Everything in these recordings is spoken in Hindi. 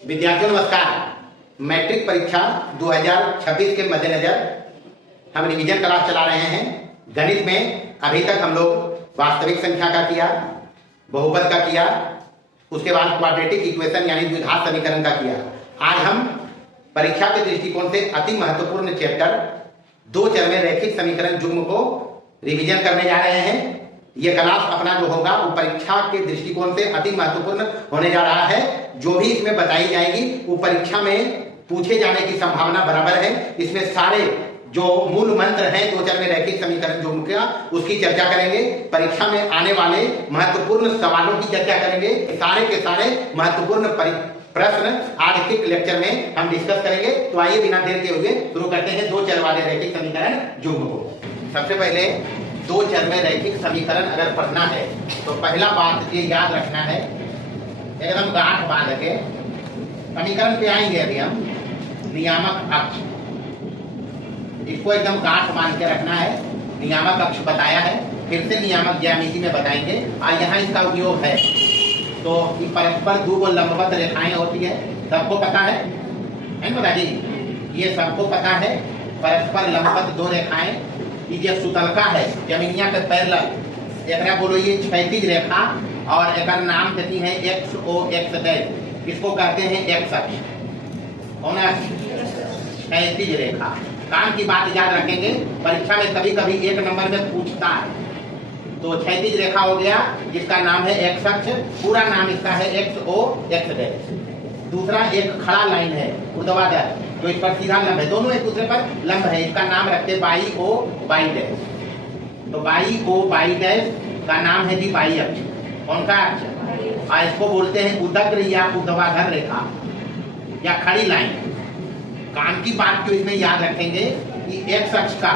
विद्यार्थियों नमस्कार। मैट्रिक परीक्षा 2026 के मद्देनजर हम रिवीजन क्लास चला रहे हैं। गणित में अभी तक हम लोग वास्तविक संख्या का किया, बहुपद का किया, उसके बाद क्वाड्रेटिक इक्वेशन यानी द्विघात समीकरण का किया। आज हम परीक्षा के दृष्टिकोण से अति महत्वपूर्ण चैप्टर दो चर में रैखिक समीकरण युग्म को रिवीजन करने जा रहे हैं। ये क्लास अपना जो होगा वो परीक्षा के दृष्टिकोण से अति महत्वपूर्ण होने जा रहा है। जो भी इसमें बताई जाएगी वो परीक्षा में पूछे जाने की संभावना बराबर है। इसमें सारे जो मूल मंत्र हैं दो चर में रैखिक समीकरण युग्म का उसकी चर्चा करेंगे। परीक्षा में आने वाले महत्वपूर्ण सवालों की चर्चा करेंगे। सारे के सारे महत्वपूर्ण प्रश्न आज के लेक्चर में हम डिस्कस करेंगे। तो आइए बिना देर के हुए शुरू करते हैं दो चर वाले रैखिक समीकरण युग्म को। सबसे पहले दो चर में रैखिक समीकरण अगर पढ़ना है तो पहला बात ये याद रखना है, एकदम गांठ बांध के समीकरण पे आएंगे। अभी हम नियामक अक्ष, इसको एकदम गांठ बांध के रखना है। नियामक अक्ष बताया है, फिर से नियामक ज्यामिति में बताएंगे और यहाँ इसका उपयोग है। तो परस्पर दो लंबवत रेखाएं होती है, सबको पता है ना जी, ये सबको पता है। परस्पर लंबवत दो रेखाएं, ये सुतलका है जमीनिया के पैरेलल, एकरा बोलो ये क्षैतिज रेखा और एक नाम देती है एक्स ओ एक्स डैश, इसको कहते हैं एक्स अक्ष। कौन है? क्षैतिज रेखा। काम की बात याद रखेंगे, परीक्षा में कभी कभी एक नंबर में पूछता है। तो क्षैतिज रेखा हो गया जिसका नाम है एक्स अक्ष, पूरा नाम इसका है एक्स ओ एक्स डैश। दूसरा एक खड़ा लाइन है ऊर्ध्वाधर जो इस पर सीधा लंब है, दोनों एक दूसरे पर लंब है, इसका नाम रखते बाई ओ बाई डैश। तो बाई ओ बाई डैश का नाम है जी बाई अक्ष। कौन का अक्ष? और इसको बोलते हैं उदग्र या ऊर्ध्वाधर रेखा या खड़ी लाइन। काम की बात क्यों इसमें याद रखेंगे कि एक्स अक्ष का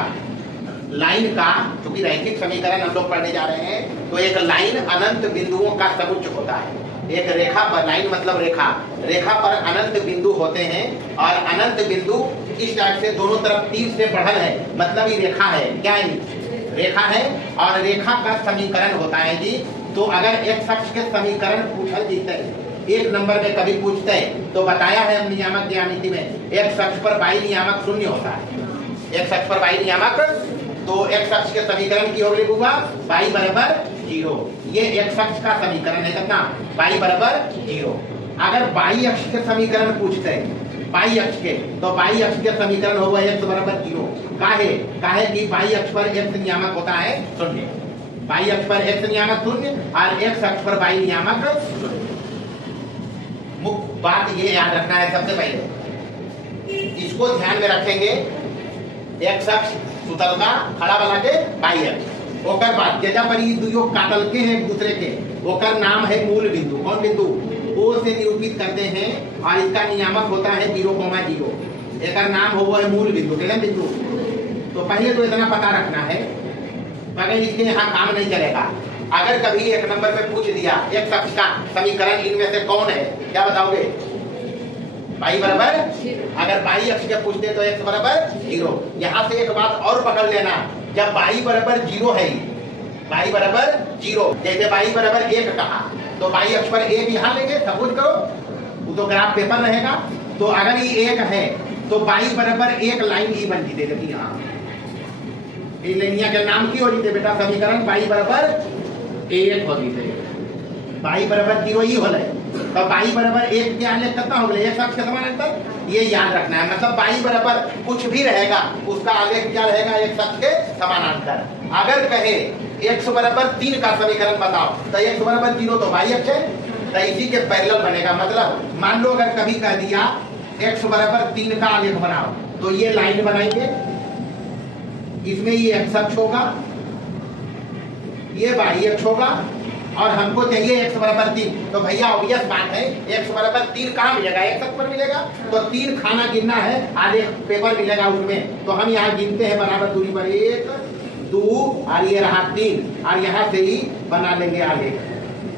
लाइन का, क्योंकि रैखिक समीकरण हम लोग पढ़ने जा रहे हैं, तो एक लाइन अनंत बिंदुओं का समुच्चय होता है। एक रेखा पर, लाइन मतलब रेखा, रेखा पर अनंत बिंदु होते हैं और अनंत बिंदु इस टाइप से दोनों तरफ तीर से बढ़ल है, मतलब ये रेखा है। क्या है? रेखा है। और रेखा का समीकरण होता है जी। तो अगर एक्स अक्ष के समीकरण पूछल जीते एक नंबर में कभी पूछते हैं तो बताया है हम नियामक ज्यामिति में, एक्स अक्ष पर बाई नियामक शून्य होता है। एक्स अक्ष पर बाई नियामक, तो एक्स अक्ष के समीकरण की होगी होगा बाई बराबर 0। ये एक्स अक्ष का समीकरण है कितना? बाई बराबर 0। अगर बाई अक्ष के समीकरण पूछते हैं बाई अक्ष के, तो बाई अक्ष के समीकरण होगा एक्स बराबर 0। काहे कि बाई अक्ष पर एक्स नियामक होता है 0। बाई अक्ष पर एक्स नियामक 0 और एक्स अक्ष पर बाई नियामक 0। मुख्य बात ये याद रखना है। सबसे पहले इसको ध्यान में रखेंगे, एक्स अक्ष सुतलका खड़ा बना के बाई अक्ष। ओकर बाद जजा पर ये दुयो काटल के हैं एक दूसरे के, ओकर नाम है मूल बिंदु। कौन बिंदु? ओ से निरूपित करते हैं और इसका नियामक होता है 0,0। एक नाम हो है मूल बिंदु, ठीक है बिंदु। तो पहले तो इतना पता रखना है, मगर इसके यहाँ काम नहीं चलेगा। अगर कभी एक नंबर में पूछ दिया एक्स अक्ष का समीकरण इनमें से कौन है, क्या बताओगे? बाई बराबर। अगर बाई अक्ष के पूछते तो एक्स बराबर 0। यहाँ से एक बात और पकड़ लेना, जब बाई बराबर 0 है, बाई बराबर 0, जैसे बाई बराबर 1 कहा तो बाई अक्ष पर 1 यहाँ लेंगे, सपोज करो, वो तो ग्राफ पेपर रहेगा। तो अगर ये 1 है तो बाई बराबर 1 लाइन ही बन जीते देखिए यहाँ लिनिया के नाम की हो जीते बेटा समीकरण बाई बराबर 1 हो जीते। बाई बराबर 0 ही हो रहे, तो बाई बराबर 1 क्या आलेख कितना हो गया? एक्स अक्ष के समान अंतर। ये याद रखना है, मतलब बाई बराबर कुछ भी रहेगा उसका आलेख क्या रहेगा? एक्स अक्ष के समानांतर। अगर कहे एक्स बराबर 3 का समीकरण बताओ तो एक्स बराबर 0 तो बाई अक्ष है, तो इसी के पैरेलल बनेगा। मतलब मान लो अगर कभी कह दिया एक्स बराबर 3 का आलेख बनाओ, तो ये लाइन बनाएंगे, इसमें ये एक्स अक्ष होगा, ये बाई अक्ष होगा और हमको चाहिए एक्स बराबर 3। तो भैया ऑब्वियस बात है, एक्स बराबर 3 कहाँ मिलेगा? एक्स अक्ष पर मिलेगा। तो 3 खाना गिनना है, आलेख पेपर मिलेगा उसमें। तो हम यहाँ गिनते हैं बराबर दूरी पर 1 2 और ये रहा 3 और यहाँ से ही बना लेंगे आलेख।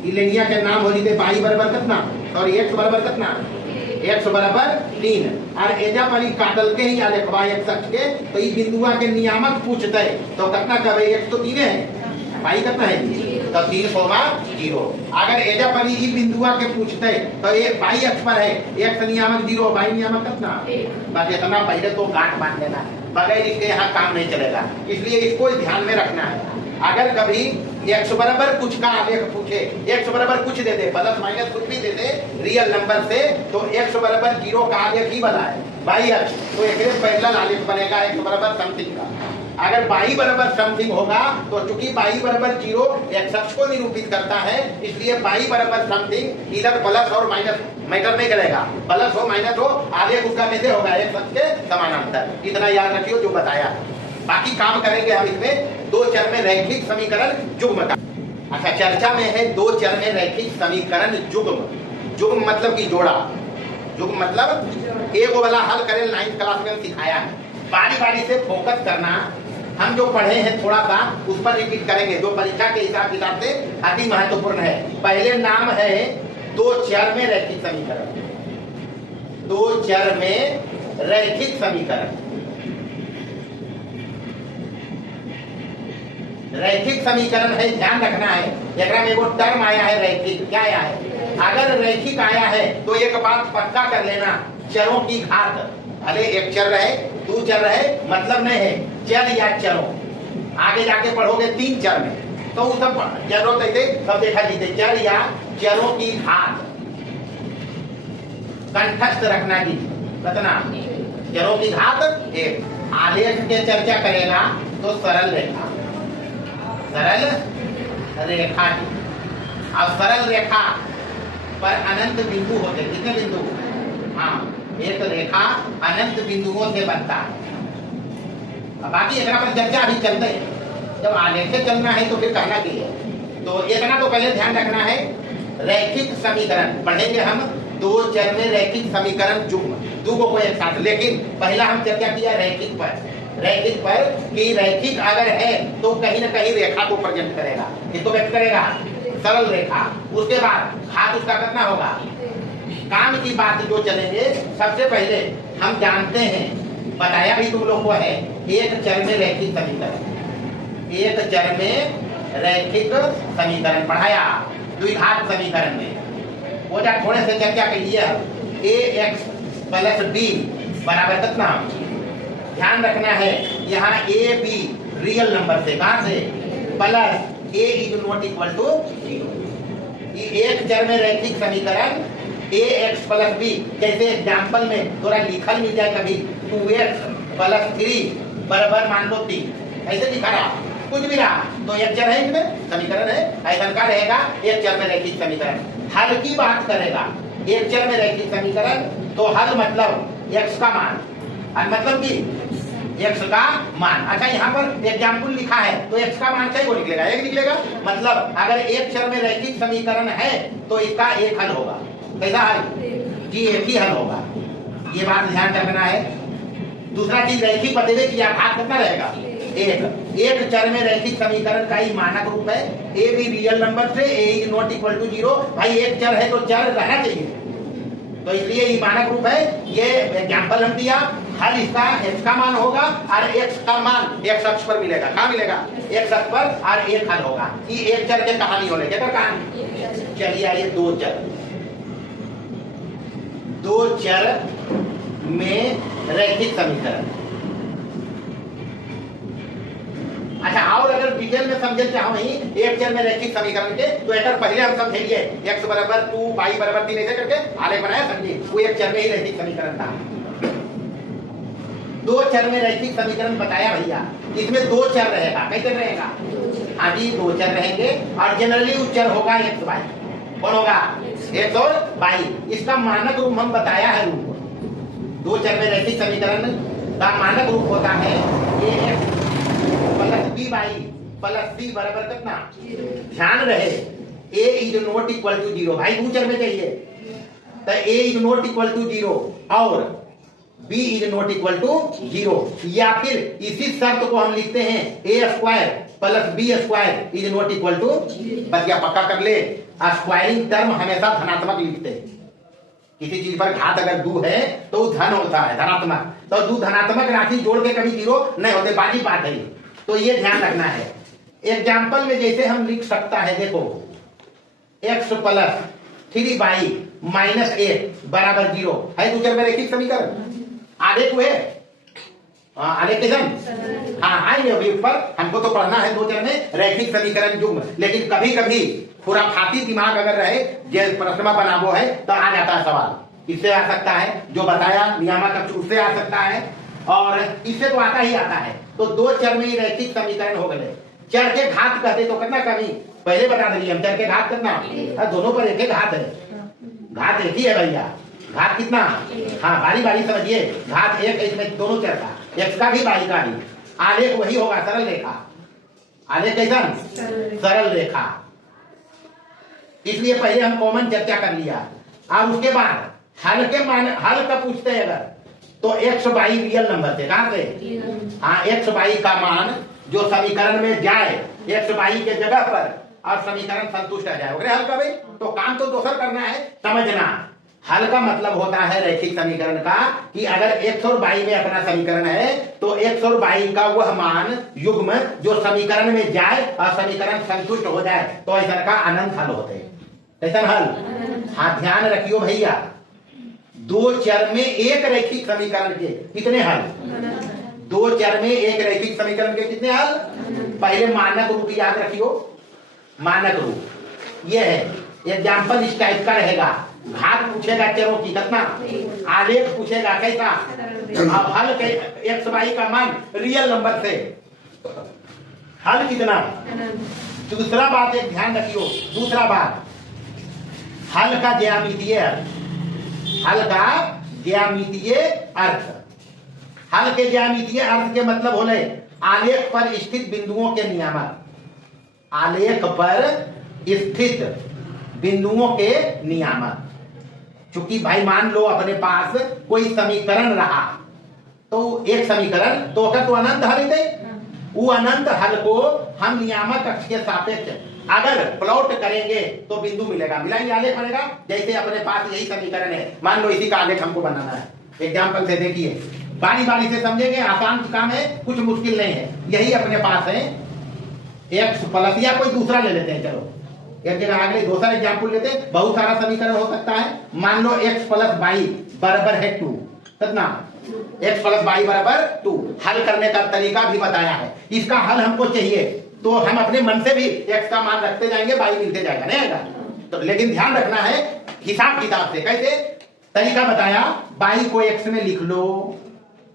लिनिया के नाम हो जीते बाई बराबर कितना और एक्स बराबर कितना? एक्स बराबर 3 और एजा पर ही काटल के ही आलेख बाई एक्स अक्ष के। तो ये बिंदुआ के नियामक पूछते तो कितना कहे? एक्स तो 3 है, बाई कितना है? तो 3 कोमा 0। अगर एजा पर ई बिंदुआ के पूछते तो ये y अक्ष पर है x नियामक 0 y नियामक कितना, बस इतना पहले तो गांठ बांध लेना, बगैर इसके यहाँ काम नहीं चलेगा, इसलिए इसको ध्यान में रखना है। अगर कभी x बराबर कुछ का आलेख पूछे, x बराबर कुछ दे दे, प्लस माइनस कुछ भी दे दे रियल नंबर से, तो x बराबर 0 का आलेख ही बना है y अक्ष, तो एक पैरेलल आलेख बनेगा x बराबर समथिंग का। अगर y बराबर समथिंग होगा तो चूंकि y बराबर 0 x अक्ष को निरूपित करता है, इसलिए y बराबर समथिंग इधर प्लस और माइनस मैटर नहीं करेगा, प्लस हो माइनस हो आलेख उसका कैसे होगा, x अक्ष के समानांतर। इतना याद रखियो जो बताया। बाकी काम करेंगे हम इसमें 2 चर में रैखिक समीकरण युग्म का। अच्छा, चर्चा में है 2 चर में रैखिक समीकरण युग्म। युग्म मतलब कि जोड़ा, युग्म मतलब एक वाला हल करें, 9th क्लास में हम सिखाया है। बारी बारी से फोकस करना, हम जो पढ़े हैं थोड़ा सा उस पर रिपीट करेंगे, जो परीक्षा के हिसाब किताब से अति महत्वपूर्ण है। पहले नाम है 2 चर में रैखिक समीकरण, 2 चर में रैखिक समीकरण। रैखिक समीकरण है, ध्यान रखना है, एकरा में एगो टर्म आया है रैखिक। क्या आया है? अगर रैखिक आया है तो एक बात पक्का कर लेना, चरों की घात, भले एक चर रहे 2 चर रहे मतलब नहीं है, चर या चरों। आगे जाके पढ़ोगे 3 चर में तो वो सब जरूरत है सब देखा जीते, चर या चरों की घात कंठस्थ रखना की रखना। चरों की घात एक। आलेख के चर्चा करेगा तो सरल रेखा, सरल रेखा की। अब सरल रेखा पर अनंत बिंदु होते, कितने बिंदु? हाँ, एक रेखा अनंत बिंदुओं से बनता है। अब बाकी इतना पर चर्चा अभी चलते हैं, जब आलेख से चलना है तो फिर कहना चाहिए। तो इतना तो पहले ध्यान रखना है, रैखिक समीकरण पढ़ेंगे हम 2 चर में रैखिक समीकरण युग्म, 2 को एक साथ। लेकिन पहला हम चर्चा किया रैखिक पर, रैखिक पर कि रैखिक अगर है तो कहीं ना कहीं रेखा को प्रेजेंट करेगा, किसको व्यक्त करेगा? सरल रेखा। उसके बाद घात उसका कितना होगा? काम की बात जो चलेंगे, सबसे पहले हम जानते हैं, बताया भी तुम लोग को है, एक चर में रैखिक समीकरण, एक चर में रैखिक समीकरण पढ़ाया द्विघात समीकरण में। वो जा थोड़े से चर्चा के लिए ax प्लस b बराबर कितना, ध्यान रखना है यहाँ a b रियल नंबर से, कहां से? Plus a is not equal to 0। एक चर में रैखिक समीकरण ax प्लस b, जैसे एग्जाम्पल में थोड़ा लिखल मिल जाए कभी 2x प्लस 3 बराबर मान लो 3, ऐसे लिखा रहा कुछ भी रहा तो एक चर है, इसमें समीकरण है, ऐसा का रहेगा एक चर में रैखिक समीकरण। हल की बात करेगा, एक चर में रैखिक समीकरण तो हल मतलब x का मान, मतलब कि x का मान। अच्छा, यहाँ पर एग्जाम्पल लिखा है तो x का मान चाहिए वो निकलेगा, एक निकलेगा। मतलब अगर एक चर में रैखिक समीकरण है तो इसका एक हल होगा। कैसा हल? जी, एक ही हल होगा, ये बात ध्यान रखना है। दूसरा चीज रैखिक बतेवे कि आघात कितना रहेगा? एक चर में रैखिक समीकरण का ही मानक रूप है ए बी रियल नंबर से a is not equal to 0। भाई एक चर है तो चर रहना चाहिए, तो इसलिए ये मानक रूप है। ये एग्जाम्पल हम दिया, हल इसका x का मान होगा और x का मान x अक्ष पर मिलेगा। कहाँ मिलेगा? x अक्ष पर, और एक हल होगा। ये एक चर के कहानी होने के कहानी। चलिए आइए 2 चर, 2 चर में रैखिक समीकरण। अच्छा, और अगर डिटेल में समझे चाहो नहीं एक चर में रैखिक समीकरण के, तो एक पहले हम समझेंगे x बराबर 2 y बराबर 3 ऐसे करके आलेख बनाया, समझिए वो एक चर में ही रैखिक समीकरण था। 2 चर में रैखिक समीकरण बताया भैया, इसमें 2 चर रहेगा। कैसे रहेगा? हाँ जी, 2 चर रहेंगे और जनरली उस चर होगा x y। कौन होगा? x और y। इसका मानक रूप हम बताया है, रूप 2 चर में रैखिक समीकरण का मानक रूप होता है ax plus B by plus C बराबर कितना? ध्यान रहे a is not equal to 0। भाई 2 चर में चाहिए तो a is not equal to 0 और b is not equal to 0, या फिर इसी शर्त को हम लिखते हैं a square plus b square is not equal to, बस क्या पक्का कर ले, स्क्वायरिंग टर्म हमेशा धनात्मक लिखते हैं। किसी चीज पर घात अगर 2 है तो धन होता है, धनात्मक। तो 2 धनात्मक राशि जोड़ के कभी 0 नहीं होते, बाजी बात है। तो ये ध्यान रखना है एग्जाम्पल में जैसे हम लिख सकता है, देखो x plus 3y minus a बराबर 0 है दो चर में रैखिक समीकरण। आलेख हुए आलेख के जन हाँ आएंगे अभी ऊपर, हमको तो पढ़ना है दो चर में रैखिक समीकरण युग्म। लेकिन कभी कभी खुराफाती दिमाग अगर रहे, जो प्रश्न बनाबो है तो आ जाता है सवाल। इससे आ सकता है जो बताया नियामक उससे आ सकता है, और इससे तो आता ही आता है। तो दो चर में रैखिक समीकरण हो गए। चर के घात कहते तो करना कभी पहले बता देंगे हम, चर के घात करना दोनों पर एक घात है, घात एक ही है भैया। घात कितना, हाँ बारी बारी समझिए, घात एक है इसमें दोनों चर का, x का भी y का भी। आलेख वही होगा, सरल रेखा। आलेख कैसा, सरल रेखा। इसलिए पहले हम कॉमन चर्चा कर लिया, और उसके बाद हल के मान, हल का पूछते हैं अगर तो x y रियल नंबर से, कहां से, हाँ x y का मान जो समीकरण में जाए x y के जगह पर, और समीकरण संतुष्ट आ जाए वगैरह हल का। भाई तो काम तो दोसर करना है, समझना। हल का मतलब होता है रैखिक समीकरण का कि अगर x और y में अपना समीकरण है तो x और y का वह मान युग्म जो समीकरण में जाए और समीकरण संतुष्ट हो जाए तो ऐसा का अनंत हल होते हैं। कैसा हल, हाँ ध्यान रखियो भैया, दो चर में एक रैखिक समीकरण के कितने हल, दो चर में एक रैखिक समीकरण के कितने हल। पहले मानक रूप याद रखियो, मानक रूप ये है। एग्जाम्पल इस टाइप का रहेगा, घात पूछेगा चरों की कितना, आलेख पूछेगा कैसा, अब हल के एक्स वाई का मान रियल नंबर से, हल कितना। दूसरा बात एक ध्यान रखियो, दूसरा बात हल का ज्यामितीय अर्थ, हल का ज्यामितीय अर्थ। हल के ज्यामितीय अर्थ के मतलब होले आलेख पर स्थित बिंदुओं के नियामक, आलेख पर स्थित बिंदुओं के नियामक। चूंकि भाई मान लो अपने पास कोई समीकरण रहा, तो एक समीकरण तो अगर तो अनंत हल थे, वो अनंत हल को हम नियामक अक्ष के सापेक्ष अगर प्लॉट करेंगे तो बिंदु मिलेगा, मिलाएंगे आलेख बनेगा। जैसे अपने पास यही समीकरण है, मान लो इसी का आलेख हमको बनाना है। एग्जाम्पल से देखिए, बारी बारी से समझेंगे, आसान काम है, कुछ मुश्किल नहीं है। यही अपने पास है x प्लस, या कोई दूसरा ले लेते हैं, चलो एक जगह आगे दूसरा एग्जाम्पल लेते हैं, बहुत सारा समीकरण हो सकता है। मान लो x प्लस वाई बराबर है 2, कितना, x प्लस वाई बराबर 2। हल करने का तरीका भी बताया है। इसका हल हमको चाहिए तो हम अपने मन से भी x का मान रखते जाएंगे, y मिलते जाएगा, नहीं आएगा तो। लेकिन ध्यान रखना है हिसाब किताब से। कैसे तरीका बताया, y को x में लिख लो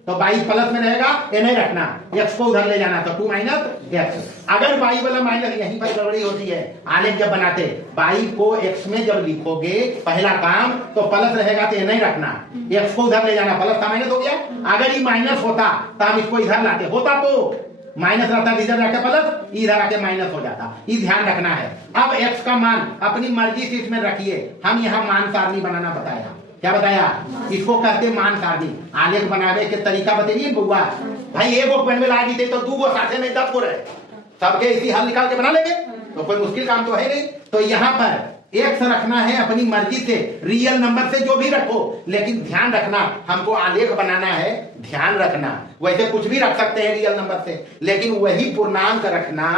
तो y प्लस में रहेगा, ये नहीं रखना, x को उधर ले जाना तो 2 माइनस x। अगर y वाला माइनस, यहीं पर गड़बड़ी होती है आलेख जब बनाते, y को x में जब लिखोगे पहला काम तो प्लस रहेगा तो ये नहीं रखना, x को उधर ले जाना, प्लस का माइनस हो गया। अगर ये माइनस होता तो हम इसको इधर लाते, होता तो माइनस रहता, इधर जाके प्लस, इधर आके माइनस हो जाता। ये ध्यान रखना है। अब x का मान अपनी मर्जी से इसमें रखिए। हम यहाँ मान सारणी बनाना बताया, क्या बताया, इसको कहते मान सारणी। आलेख बनावे के तरीका बताइए बुआ भाई, एक पेन में ला दी तो 2 गो साथे में 10 गो रहे, सबके इसी हल निकाल के बना लेंगे तो कोई मुश्किल काम तो है नहीं। तो यहाँ पर x रखना है अपनी मर्जी से, रियल नंबर से जो भी रखो, लेकिन ध्यान रखना हमको आलेख बनाना है, ध्यान रखना। वैसे कुछ भी रख सकते हैं रियल नंबर से, लेकिन वही पूर्णांक रखना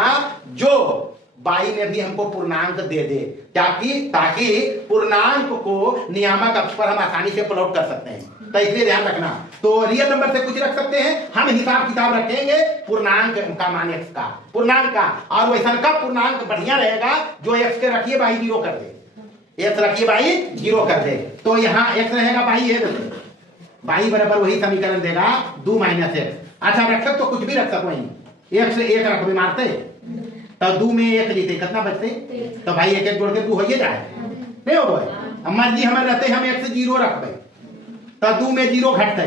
जो बाई में भी हमको पूर्णांक दे दे, ताकि पूर्णांक को नियामक अक्ष पर हम आसानी से प्लॉट कर सकते हैं। तो इसलिए ध्यान रखना। तो रियल नंबर से कुछ रख सकते हैं, हम हिसाब किताब रखेंगे पूर्णांक का मान x का, पूर्णांक का। और वैसा का पूर्णांक बढ़िया रहेगा जो x के रखिए बाई 0 कर दे, x रखिए बाई 0 कर दे। तो यहाँ x रहेगा बाई है, बाई बराबर वही समीकरण देगा 2 माइनस x। अच्छा रख सकते तो कुछ भी रख सको, x से 1 रख भी मारते तो 2 में 1 जीते कितना बचते, तो भाई 1 जोड़ के 2 हो जाए, नहीं हो गए। मर्जी हमारे रहते हम x 0 रख तो 2 में 0 घटते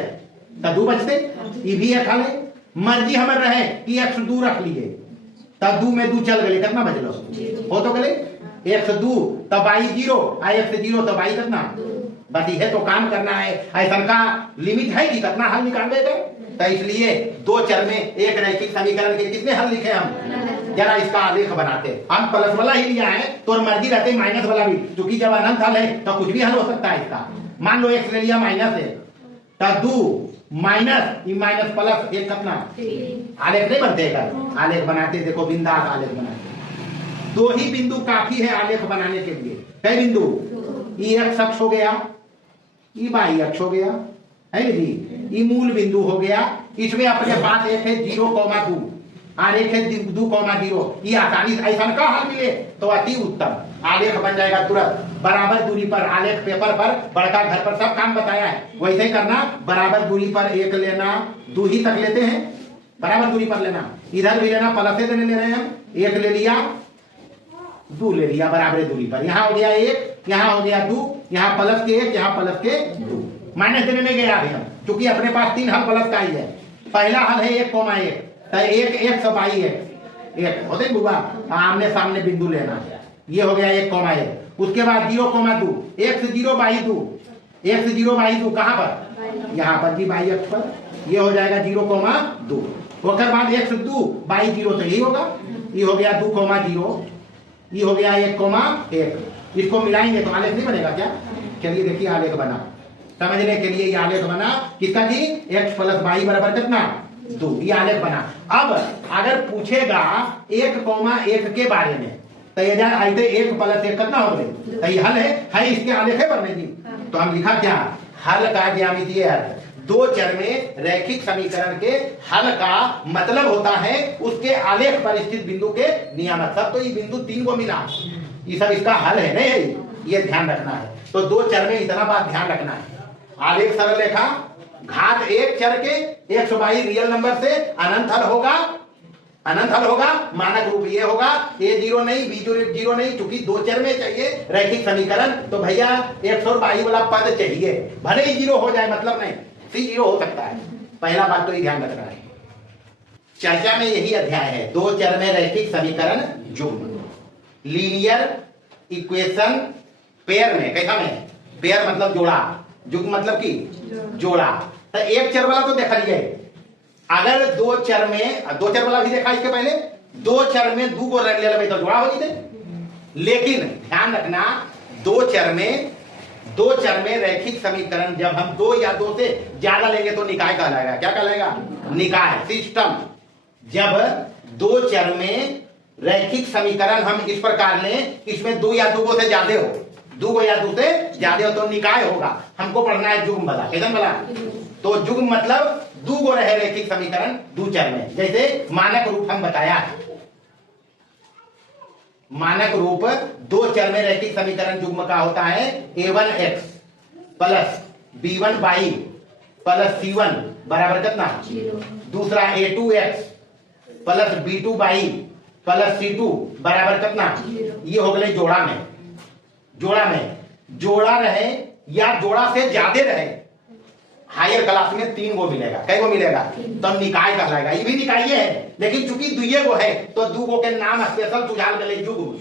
तो 2 बचते, ये भी एक हल है। मर्जी हमारे रहे कि x 2 रख लिए तो 2 में 2 चल गए, कितना बचलो, हो तो गए x 2 तो बाई 0, x 0 तो बाई कितना बची है। तो काम करना है, ऐसा का लिमिट है कि कितना हल निकालने का। तो इसलिए दो चर में एक रैखिक समीकरण के कितने हल लिखे हम, जरा इसका आलेख बनाते। हम प्लस वाला ही लिया है तो मर्जी रहते माइनस वाला भी, क्योंकि जब अनंत हल है तो कुछ भी हल हो सकता है इसका। मान लो x ले लिया माइनस है तो 2 माइनस ई माइनस प्लस एक कितना आलेख नहीं बनते कर आलेख बनाते देखो बिंदास आलेख बनाते। दो ही बिंदु काफी है आलेख बनाने के लिए। कई बिंदु ई एक्स अक्ष हो गया, ई वाई अक्ष हो गया है जी, ई मूल बिंदु हो गया। इसमें अपने पास एक है 0,2 और एक है 2,0। ये आसानी से ऐसा का हल मिले तो अति उत्तम आलेख बन जाएगा तुरंत। बराबर दूरी पर आलेख पेपर पर बड़का घर पर सब काम बताया है, वैसे ही करना। बराबर दूरी पर एक लेना, 2 ही तक लेते हैं, बराबर दूरी पर लेना। इधर भी लेना, प्लस देने ले रहे हैं हम। एक ले लिया, 2 ले लिया बराबर दूरी पर। यहाँ हो गया 1, यहाँ हो गया 2, यहाँ प्लस के 1, यहाँ प्लस के 2। माइनस देने में गया अभी हम, क्योंकि अपने पास 3 हल प्लस का ही है। पहला हल है 1,1, तो 1 1 सब आई है 1 होते बुआ, आमने सामने बिंदु लेना। ये हो गया 1,1। उसके बाद 0,2, 1 से 0 बाई 2, 1 से 0 बाई 2 कहाँ पर, यहाँ पर जी बाई अक्ष पर। ये हो जाएगा 0,2। उसके बाद 1 से 2 बाई 0 तो यही होगा। ये हो गया 2,0, ये हो गया 1,1। इसको मिलाएंगे तो आलेख नहीं बनेगा क्या? चलिए देखिए आलेख बना, समझने के लिए ये आलेख बना किसका जी, x प्लस वाई बराबर कितना 2। ये आलेख बना। अब अगर पूछेगा 1,1 के बारे में तो ये जान आते 1 प्लस 1 कितना हो गए, तो ये हल है इसके आलेख है बनने जी। तो हम लिखा क्या, हल का ज्यामितीय अर्थ। 2 चर में रैखिक समीकरण के हल का मतलब होता है उसके आलेख पर स्थित बिंदु के नियामक। सब तो ये बिंदु 3 को मिला, ये सब इसका हल है नहीं, ये ध्यान रखना है। तो 2 चर में इतना बात ध्यान रखना है। आलेख सरल रेखा, घात 1 चर के 122 रियल नंबर से अनंत हल होगा, अनंत हल होगा। मानक रूप ये होगा, ए 0 नहीं, बी 0 नहीं, क्योंकि 2 चर में चाहिए रैखिक समीकरण। तो भैया 122 वाला पद चाहिए, भले ही 0 हो जाए मतलब नहीं, सी 0 हो सकता है। पहला बात तो ये ध्यान रखना है। चर्चा में यही अध्याय है, 2 चर में रैखिक समीकरण युग्म, लीनियर इक्वेशन पेयर में। कैसा में, पेयर मतलब जोड़ा, युग्म मतलब की जोड़ा। तो 1 चर वाला तो देखा लिया, अगर 2 चर में 2 चर वाला भी देखा इसके पहले, 2 चर में 2 को रख ले तो जोड़ा हो जाते। लेकिन ध्यान रखना 2 चर में रैखिक समीकरण जब हम 2 या 2 से ज्यादा लेंगे तो निकाय कहलाएगा। क्या कहलाएगा, निकाय सिस्टम। जब 2 चर में रैखिक समीकरण हम इस प्रकार लें, इसमें 2 या 2 से ज्यादा हो, 2 या 2 से ज्यादा हो तो निकाय होगा। हमको पढ़ना है युग्म वाला, कैसा वाला। तो युग्म मतलब 2 रहे रैखिक समीकरण 2 चर में। जैसे मानक रूप हम बताया है, मानक रूप 2 चर में रैखिक समीकरण युग्म का होता है a1x plus b1y plus c1 बराबर कितना 0। दूसरा a2x plus b2y plus c2 बराबर कितना 0। ये हो गए जोड़ा में, जोड़ा में जोड़ा रहे या जोड़ा से ज्यादा रहे, हायर क्लास में 3 गो मिलेगा। कई गो मिलेगा, तब निकाय कहलाएगा। ये भी निकाय है, लेकिन चूंकि 2 गो है तो 2 गो के नाम स्पेशल सुझाव गए युग्म।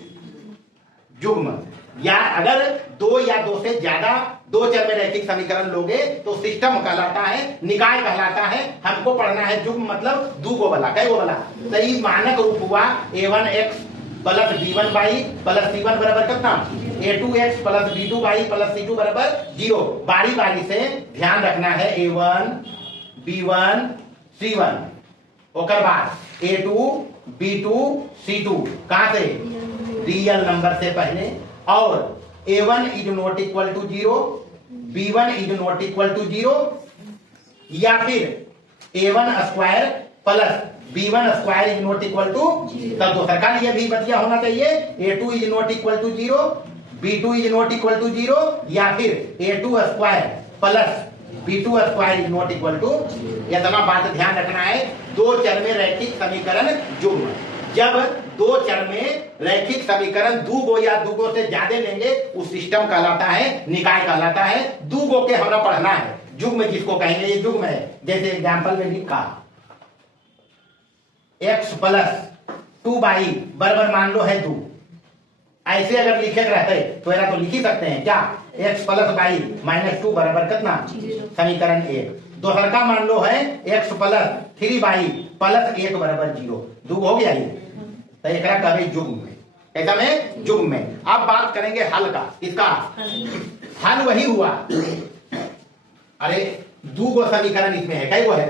युग्म या अगर 2 या 2 से ज्यादा 2 चर में रैखिक समीकरण लोगे तो सिस्टम कहलाता है, निकाय कहलाता है। हमको पढ़ना है युग्म मतलब 2 गो वाला। कई गो वाला, सही मानक रूप हुआ a1x plus b1y plus c1 बराबर कितना a2x plus b2y plus c2 बराबर 0। बारी बारी से ध्यान रखना है a1 b1 c1, ओकर बाद a2 b2 c2 कहां से, रियल नंबर से पहले। और a1 is not equal to 0, b1 is not equal to 0, या फिर a1 square plus b1 square is not equal to, तब दूसरा का लिए भी बतिया होना चाहिए a2 is not equal to 0, b2 is not equal to 0, या फिर a2 square plus b2 square is not equal to. इतना बात ध्यान रखना है। 2 चर में रैखिक समीकरण युग्म, जब 2 चर में रैखिक समीकरण 2 गो या 2 गो से ज्यादा लेंगे उस सिस्टम कहलाता है, निकाय कहलाता है। 2 गो के हमरा पढ़ना है, युग्म जिसको कहेंगे ये युग्म है। जैसे एग्जांपल में लिखा x प्लस 2y बराबर मान लो है 2। ऐसे अगर लिखे रहते तो ऐसा तो लिख ही सकते हैं क्या, x प्लस वाई माइनस 2 बराबर कितना समीकरण 1। दोसर का मान लो है x प्लस 3y प्लस 1 बराबर 0। 2 हो गया ये, तो एक कहे युग्म में। कैसा में, युग्म में। अब बात करेंगे हल का। इसका हल वही हुआ, अरे दो गो समीकरण इसमें है, कई गो है?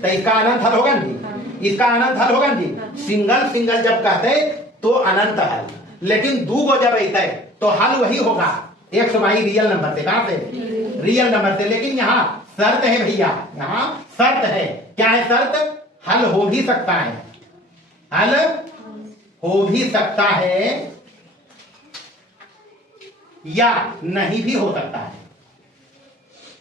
तो इसका अनंत हल होगा जी, इसका अनंत हल होगा जी। सिंगल सिंगल जब कहते तो अनंत हल, लेकिन दो गो जब रहता है तो हल वही होगा एक्स वाई रियल नंबर से। कहां से? रियल नंबर से। लेकिन यहाँ शर्त है भैया, यहाँ शर्त है। क्या है शर्त? हल हो भी सकता है, हल हो भी सकता है या नहीं भी हो सकता है।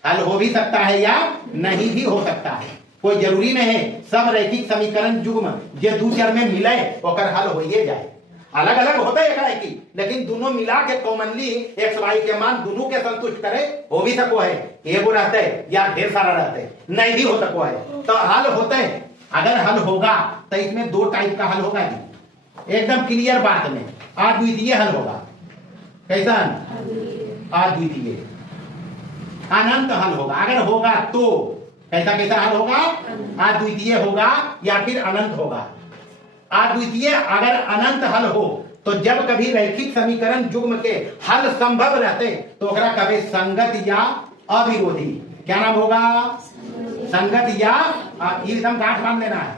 हल हो भी सकता है या नहीं भी हो सकता है, कोई जरूरी नहीं है सब रैखिक समीकरण युग्म जे दू चर में मिले ओकर हल होइए जाए। अलग अलग होता है कि, लेकिन दोनों मिला के कॉमनली एक्स वाई के मान दोनों के संतुष्ट करे हो भी सको है। एगो रहते या ढेर सारा रहते, नहीं भी हो सको है। तो हल होते है, अगर हल होगा तो इसमें दो टाइप का हल होगा जी, एकदम क्लियर बात में। अद्वितीय हल होगा। कैसा? अद्वितीय। अनंत हल होगा। अगर होगा तो कैसा कैसा हल होगा? अद्वितीय होगा या फिर अनंत होगा। अद्वितीय अगर अनंत हल हो तो जब कभी रैखिक समीकरण युग्म के हल संभव रहते तो ओकरा कभी संगत या अविरोधी। क्या नाम होगा? संगत या एकदम गांठ बांध लेना है।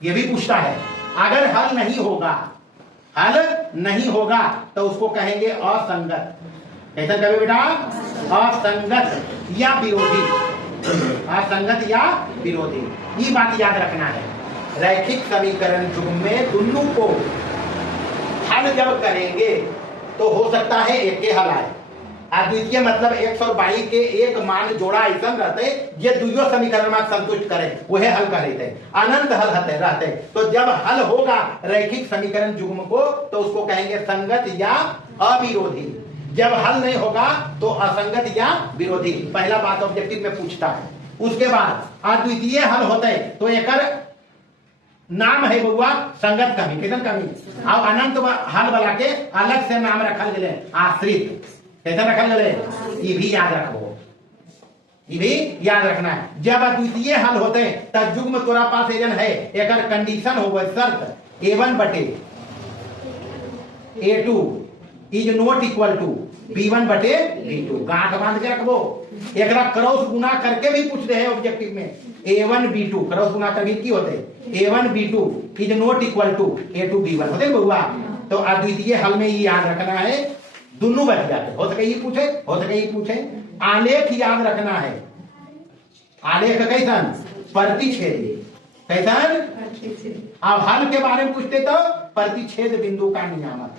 ये भी पूछता है अगर हल नहीं होगा, हल नहीं होगा तो उसको कहेंगे असंगत। कैसा कहे बेटा? असंगत या विरोधी। असंगत या विरोधी, ये बात याद रखना है। रैखिक समीकरण युग्म में दोनों को हल जब करेंगे तो हो सकता है एक के हल आए। अद्वितीय मतलब एक्स और वाई के एक मान जोड़ा ऐसा रहते ये दुइयो समीकरण में संतुष्ट करे वह हल कहते। अनंत हल रहते तो जब हल होगा रैखिक समीकरण युग्म को तो उसको कहेंगे संगत या अविरोधी। जब हल नहीं होगा तो असंगत या विरोधी। पहला बात ऑब्जेक्टिव में पूछता है। उसके बाद अद्वितीय हल होते तो एक नाम है बउआ संगत कमी, कितन कमी। और अनंत हल वाला के अलग से नाम रखल गए आश्रित। कैसा रखल गए? ये भी याद रखो, ये भी याद रखना है। जब अद्वितीय हल होते तब युग्म तोरा पास एजन है एक कंडीशन हो शर्त a1 बटे a2 is not equal to b1 बटे b2। गांठ बांध के रखबो। एक क्रॉस गुना करके भी पूछते हैं ऑब्जेक्टिव में। a1 b2 क्रॉस गुना करके की होते? a1 b2 is not equal to a2 b1 होते बउआ। तो अद्वितीय हल में ये याद रखना है, दोनों बच जाते। हो सके ये पूछे, हो सके ये पूछे। आलेख याद रखना है। आलेख कैसन? प्रतिच्छेदी। कैसन? अब हल के बारे में पूछते तो प्रतिच्छेद बिंदु का नियामक,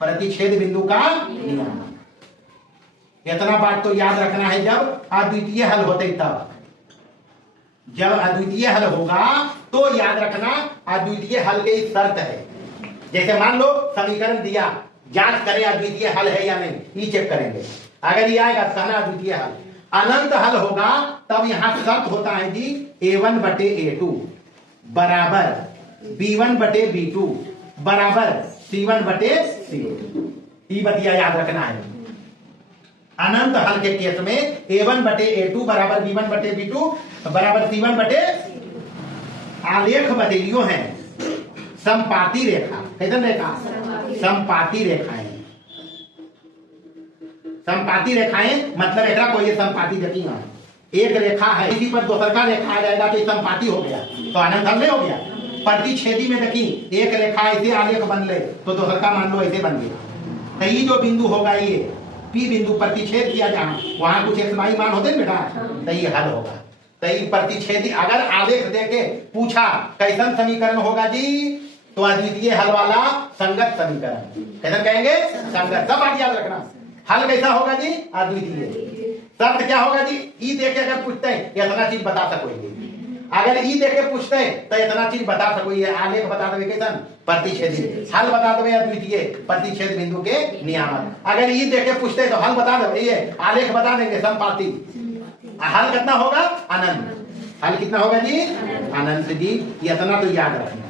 प्रतिच्छेद बिंदु का नियामक। इतना बात तो याद रखना है जब अद्वितीय हल होते तब। जब अद्वितीय हल होगा तो याद रखना अद्वितीय हल की शर्त है। जैसे मान लो समीकरण दिया, जांच करें अद्वितीय हल है या नहीं, ये चेक करेंगे। अगर ये आएगा तो कहना अद्वितीय हल। अनंत हल होगा तब यहां शर्त होता है जी a1 बटे a2 बराबर b1 बटे b2 बराबर c1 बटे c2। ये बतिया याद रखना है। अनंत हल के केस में a1 बटे a2 बराबर b1 बटे b2 बराबर c1 बटे। आलेख बदलियो है समपाती रेखा। कैसे रेखा? समपाती रेखाएं। समपाती रेखाएं मतलब एकरा को ये समपाती देखिए एक रेखा है इसी पर दूसर का रेखा आ जाएगा तो समपाती हो गया, तो अनंत हल नहीं हो गया। प्रतिच्छेदी में देखिए एक रेखा ऐसे आलेख बन ले तो दूसर का मान लो ऐसे बन गया। तो ये जो बिंदु होगा ये पी बिंदु प्रतिच्छेद किया जहां वहां कुछ एक मान होते हैं बेटा, तो ये हल होगा। तो ये प्रतिच्छेदी अगर आलेख देके पूछा कैसन समीकरण होगा जी तो अद्वितीय हल वाला संगत समीकरण। कैसे कहेंगे? संगत। सब बात याद रखना। हल कैसा होगा जी? अद्वितीय। शर्त क्या होगा जी? ई देके अगर पूछते हैं इतना चीज बता सकोगे। अगर ई देके पूछते हैं तो इतना चीज बता सकोगे। आलेख बता देवे कैसन? प्रतिच्छेदी। हल बता देवे अद्वितीय प्रतिच्छेद बिंदु के नियामक। अगर ई देके पूछते तो हल बता देवे, ये आलेख बता देंगे समपाती। हल कितना होगा? अनंत। हल कितना होगा जी? अनंत जी। इतना तो याद रखना।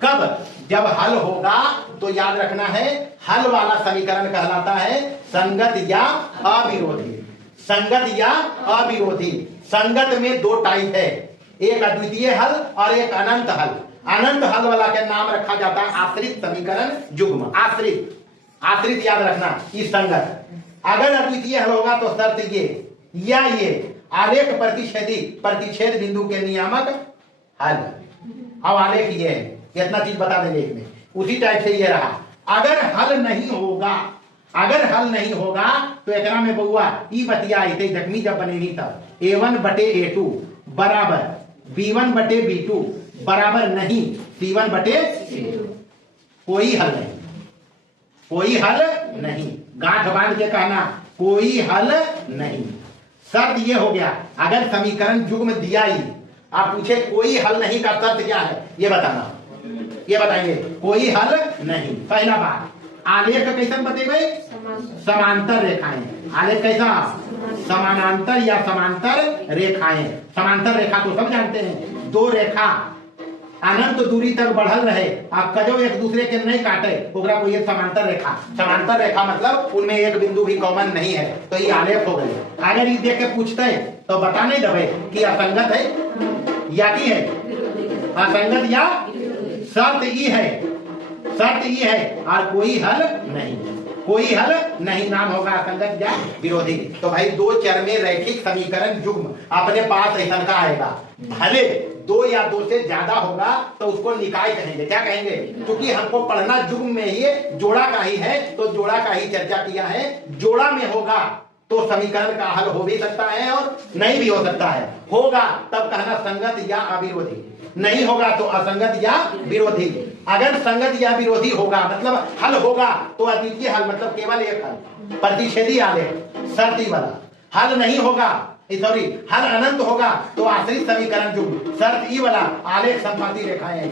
कब? जब हल होगा तो याद रखना है हल वाला समीकरण कहलाता है संगत या अविरोधी। संगत या अविरोधी। संगत में दो टाइप है, एक अद्वितीय हल और एक अनंत हल। अनंत हल वाला का नाम रखा जाता है आश्रित समीकरण युग्म। आश्रित, आश्रित याद रखना। इस संगत अगर अद्वितीय हल होगा तो शर्त ये या ये आलेख प्रतिच्छेद बिंदु के नियामक हल। अब आलेख ये है, कितना चीज बता दें लेख में, उसी टाइप से ये रहा। अगर हल नहीं होगा तो एकरा में बउआ ई बतिया आई जख्मी जब बनेगी तब A1 बटे A2 बराबर B1 बटे B2 बराबर नहीं C1 बटे C2। कोई हल नहीं, गांठ बांध के कहना कोई हल नहीं। शर्त ये हो गया, अगर समीकरण युग्म दिया ही, आप पूछे कोई हल नहीं का शर्त क्या है, ये बताना, ये बताएंगे कोई हल नहीं। पहला बात, आलेख कैसा बतेंगे, समांतर रेखाएं। आलेख कैसा, समानांतर या समांतर रेखाएं। समांतर रेखा तो सब जानते हैं, दो रेखा अनंत दूरी तक बढ़ल रहे और कजो एक दूसरे के नहीं काटे, ओकरा को ये समांतर रेखा। समांतर रेखा मतलब उनमें एक बिंदु भी कॉमन नहीं है, तो ये आलेख हो गए। अगर ये देख के पूछते तो बता नहीं देवे कि असंगत है या की है, असंगत या शर्त ई है और कोई हल नहीं, नाम होगा असंगत या विरोधी। तो भाई दो चर में रैखिक समीकरण युग्म अपने पास ऐसा का आएगा, भले दो या दो से ज्यादा होगा तो उसको निकाय कहेंगे। क्या कहेंगे, क्योंकि हमको पढ़ना युग्म में ही जोड़ा का ही है, तो जोड़ा का ही चर्चा किया है। जोड़ा में होगा तो समीकरण का हल हो भी सकता है और नहीं भी हो सकता है। होगा तब कहना संगत या अविरोधी, नहीं होगा तो असंगत या विरोधी। अगर संगत या विरोधी होगा मतलब हल होगा तो अद्वितीय हल मतलब केवल एक हल, प्रतिच्छेदी आलेख शर्ती वाला। हल नहीं होगा, सॉरी, हल अनंत होगा तो आश्रित समीकरण युग्म शर्त ई वाला आलेख संपाती रेखाएं।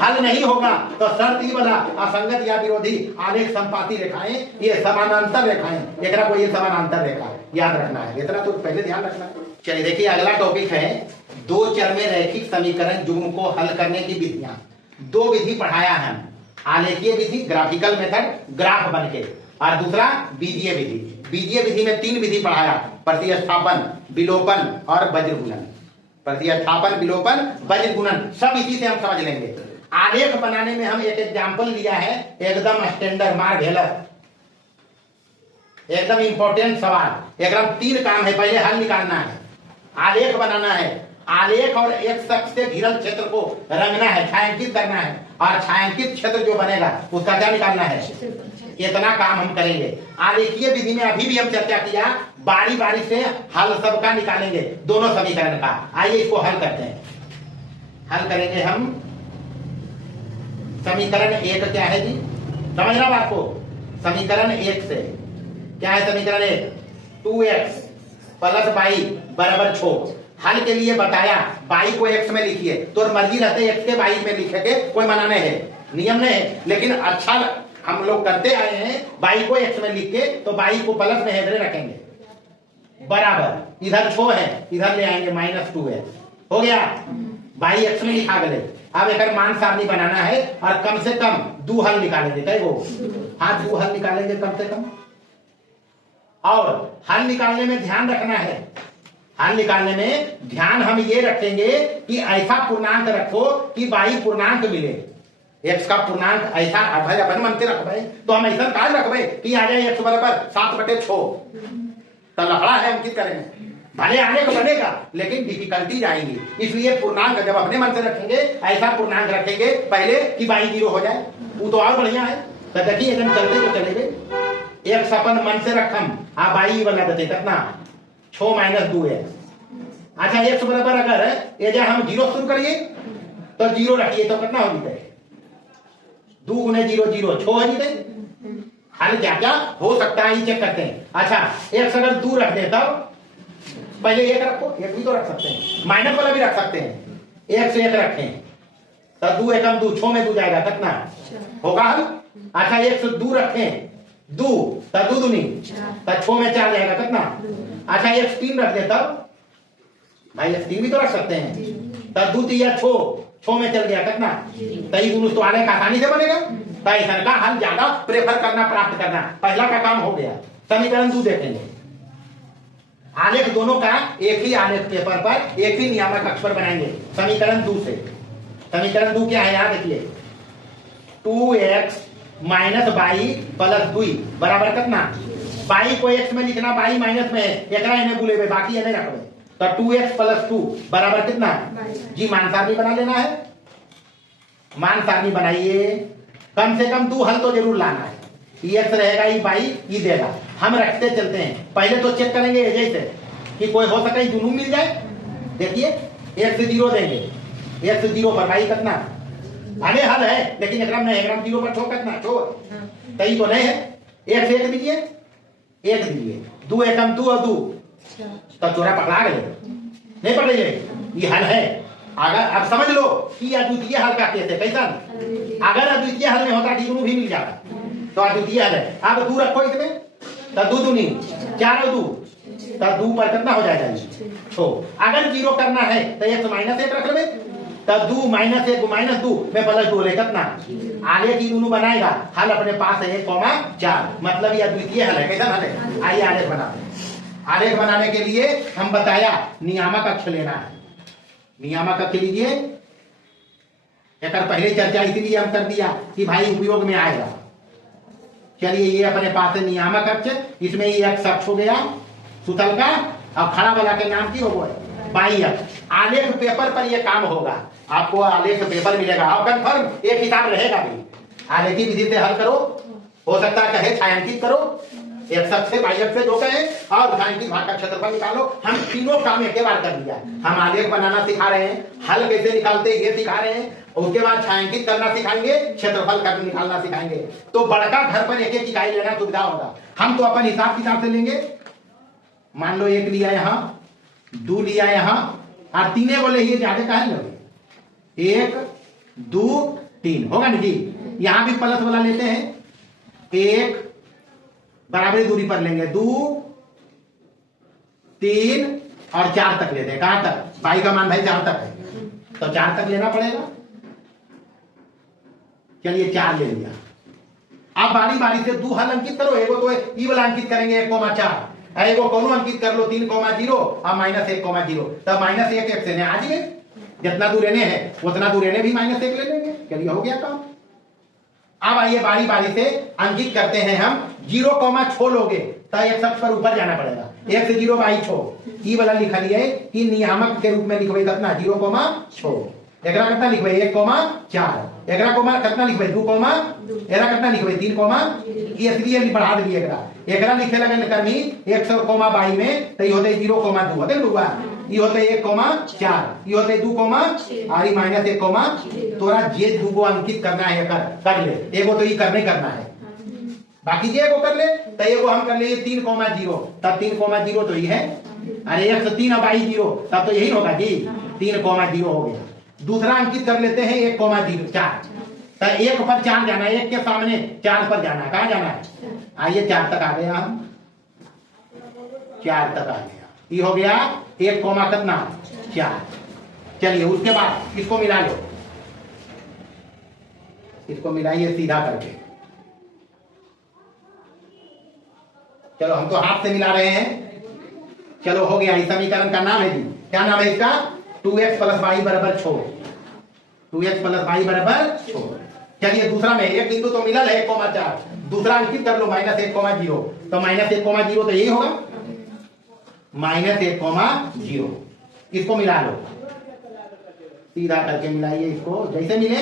हल नहीं होगा तो शर्त ई वाला असंगत या विरोधी आलेख संपाती रेखाएं, ये समानांतर रेखाएं। एकरा को ये समानांतर रेखा याद रखना है, इतना तो पहले ध्यान रखना है। चलिए देखिए अगला टॉपिक है दो चर में रैखिक समीकरण युग्म को हल करने की विधियां। दो विधि पढ़ाया है, आलेखीय विधि ग्राफिकल मेथड ग्राफ बनके, और दूसरा बीजीय विधि। बीजीय विधि में तीन विधि पढ़ाया, प्रतिस्थापन, विलोपन और वज्र गुणन। प्रतिस्थापन, विलोपन, वज्र गुणन सब इसी से हम समझ लेंगे। आलेख बनाने में हम एक एग्जाम्पल लिया है, एकदम स्टैंडर्ड मार घेलर, एकदम इंपॉर्टेंट सवाल। एकदम तीन काम है, पहले हल निकालना है, आलेख बनाना है, आलेख और एक शख्स से घिरल क्षेत्र को रंगना है, छायांकित करना है, और छायांकित क्षेत्र जो बनेगा उसका क्या निकालना है, इतना काम हम करेंगे। आलेखीय विधि में अभी भी हम चर्चा किया, बारी बारी से हल सबका निकालेंगे, दोनों समीकरण का। आइए इसको हल करते हैं। हल करेंगे हम समीकरण एक, क्या है जी, समझना बात को। समीकरण एक से क्या है, समीकरण एक 2x प्लस y बराबर 6। हल के लिए बताया y को x में लिखिए, तो मर्जी रहते x के y में लिखेंगे, कोई मना नहीं है, नियम नहीं है, लेकिन अच्छा हम लोग करते आए हैं। y को x में लिख के तो y को प्लस में इधर रखेंगे, बराबर इधर 6 है, इधर ले आएंगे -2x, हो गया। y x में लिखा गए। अब एक मान सारणी बनाना है और कम से कम दो हल निकालेंगे, कई गो, हाँ दो हल निकालेंगे कम से कम। और हल निकालने में ध्यान रखना है, हल निकालने में ध्यान हम ये रखेंगे कि ऐसा पूर्णांक रखो कि y पूर्णांक मिले। x का पूर्णांक ऐसा भाई अपन मन से रखबे तो हम ऐसा काज रखबे कि आ जाए x बराबर 7/6, तो लफड़ा है, हम किस करेंगे, भले आने को बनेगा लेकिन डिफिकल्टी जाएंगी। इसलिए पूर्णांक जब अपने मन से रखेंगे, ऐसा पूर्णांक रखेंगे पहले कि y 0 हो जाए, वो तो और बढ़िया है। तो देखिए एकदम चलते तो चलेंगे, एक अपन मन से रखम आ y वाला देते कितना 6 - 2x। अच्छा x बराबर अगर ये जा हम 0 शुरू करिए तो 0 रखिए तो कितना हो जाए, 2 × 0 0 6 हो जाए। हल क्या क्या हो सकता है ये चेक करते हैं। अच्छा x अगर 2 रख दे तब पहले 1 रखो, 1 भी तो रख सकते हैं, माइनस वाला भी रख सकते हैं, 1 से 1 रखें तो 2 एकम 2, 6 में 2 जाएगा, कितना होगा हल। अच्छा 1 से 2 रखें, 2 तो 2 दूनी तो 6 में 4 जाएगा, कितना। अच्छा 1 3 रख दे तब भाई 3 भी तो रख सकते हैं, तो 2 3 6 में चल गया, कितना, तई गुण तो आने का आसानी से बनेगा। पैसा का हल ज्यादा प्रेफर करना, प्राप्त करना, पहला का काम हो गया। समीकरण 2 देखेंगे, आलेख दोनों का एक ही आलेख पेपर पर एक ही नियामक अक्षर बनाएंगे। समीकरण 2 से, समीकरण 2 क्या है याद रखिए, 2x - y + 2 बराबर कितना बाई को x में लिखना, बाई माइनस में है, एकरा इन्हें भूले हुए, बाकी इन्हें रखो। तो 2x + 2 बराबर कितना जी? मान सारणी बना लेना है। मान सारणी बनाइए, कम से कम 2 हल तो जरूर लाना है। ये x रहेगा, ये बाई ये देगा। हम रखते चलते हैं, पहले तो चेक करेंगे जैसे कि कोई हो सके दोनों मिल जाए। देखिए x 0 देंगे, x 0 पर बाई कितना अरे हल है, लेकिन एकराम नहीं, एकराम 0 पर छोड़ कितना छोड़ तई तो नहीं है। x 1 दीजिए, 1 दीजिए, 2 एकम 2 और 2 तो चोरा पकड़ा गए, नहीं पकड़े, ये हल है। अगर अब समझ लो कि अद्वितीय हल का कैसे कैसा, अगर अद्वितीय हल में होता दोनों भी मिल जाता तो अद्वितीय हल है। अब 2 रखो इसमें तो 2 दूनी 4 और 2 तो 2 पर कितना हो जाएगा तो अगर 0 करना है तो x -1 रख ले, तो 2 - 1 -2 में +2 ले कितना आगे की दोनों बनाएगा। हल अपने पास है 1,4, मतलब ये अद्वितीय हल है। कैसा हल है? आइए आलेख बनाते हैं। आलेख बनाने के लिए हम बताया नियामक अक्ष लेना है। नियामक अक्ष लीजिए, एक पहले चर्चा इसलिए हम कर दिया कि भाई उपयोग में आएगा। चलिए ये अपने पास है नियामक अक्ष, इसमें ये x अक्ष हो गया सुतल का, अब खड़ा वाला के नाम की हो गए बाई अक्ष। आलेख पेपर पर ये काम होगा, आपको आलेख पेपर मिलेगा और कन्फर्म एक हिसाब रहेगा भी। आलेखी विधि से हल करो, हो सकता है कहे छायांकित करो, x अक्ष से बाई अक्ष से जो कहे और छायांकित भाग का क्षेत्रफल निकालो। हम तीनों काम एक बार कर दिया। हम आलेख बनाना सिखा रहे हैं, हल कैसे निकालते ये सिखा रहे हैं, उसके बाद छायांकित करना सिखाएंगे, क्षेत्रफल कर निकालना सिखाएंगे। तो बड़का घर पर एक एक इकाई लेना सुविधा होगा। हम तो अपन हिसाब किताब से लेंगे। मान लो 1 लिया यहाँ, 2 लिया यहाँ और 3 को ले, ज्यादा कहा लोगे 1 2 3 होगा ना जी। यहां भी प्लस वाला लेते हैं, 1 बराबरी दूरी पर लेंगे, 2 3 और 4 तक लेते हैं। कहां तक? बाई का मान भाई 4 तक है तो 4 तक लेना पड़ेगा। चलिए 4 ले लिया। अब बारी बारी से 2 हल अंकित करो। एगो तो ई वाला अंकित करेंगे 1,4, एगो कोनो अंकित कर लो 3,0 और -1,0, तब -1 x ने आ जाए, जितना दूर रहने है उतना दूर रहने भी -1 ले लेंगे। चलिए हो गया काम। अब आइए बारी बारी से अंकित करते हैं हम। 0, छो लोगे तो x अक्ष पर ऊपर जाना पड़ेगा, x 0 बाई छो ई वाला लिखा लिया है कि नियामक के रूप में लिखवे कितना 0, छो एकरा कितना लिखवे 1,4, एकरा कोमा कितना लिखवे 2, एकरा कितना लिखवे 3, ये इसलिए बढ़ा दिए एकरा लिखे लगे करनी 100,22 में तो ये होते 0,2 होते दुआ, ये होते 1,4, ये होते 2, और ये -1, तोरा जे दुगो अंकित करना है कर ले। एगो तो ये करने करना है, बाकी जे एगो कर ले तो एगो हम कर ले 3,0, तब 3,0 तो ये है, अरे 103 और 0 तब तो यही होगा जी 3,0 हो गया। दूसरा अंकित कर लेते हैं 1,4, तो 1 पर 4 जाना है, 1 के सामने 4 पर जाना है। कहां जाना है? आइए 4 तक आ गया, हम 4 तक आ गया, ये हो गया 1, कितना 4। चलिए उसके बाद इसको मिला लो, इसको मिलाइए सीधा करके। चलो हम तो हाथ से मिला रहे हैं। चलो हो गया। इस समीकरण का नाम है जी, क्या नाम है इसका? 2x + y = 6, 2x + y = 6। चलिए दूसरा में एक बिंदु तो मिला है 1,4, दूसरा अंकित कर लो -1,0, तो -1,0 तो यही होगा -1,0। इसको मिला लो, सीधा करके मिलाइए इसको, जैसे मिले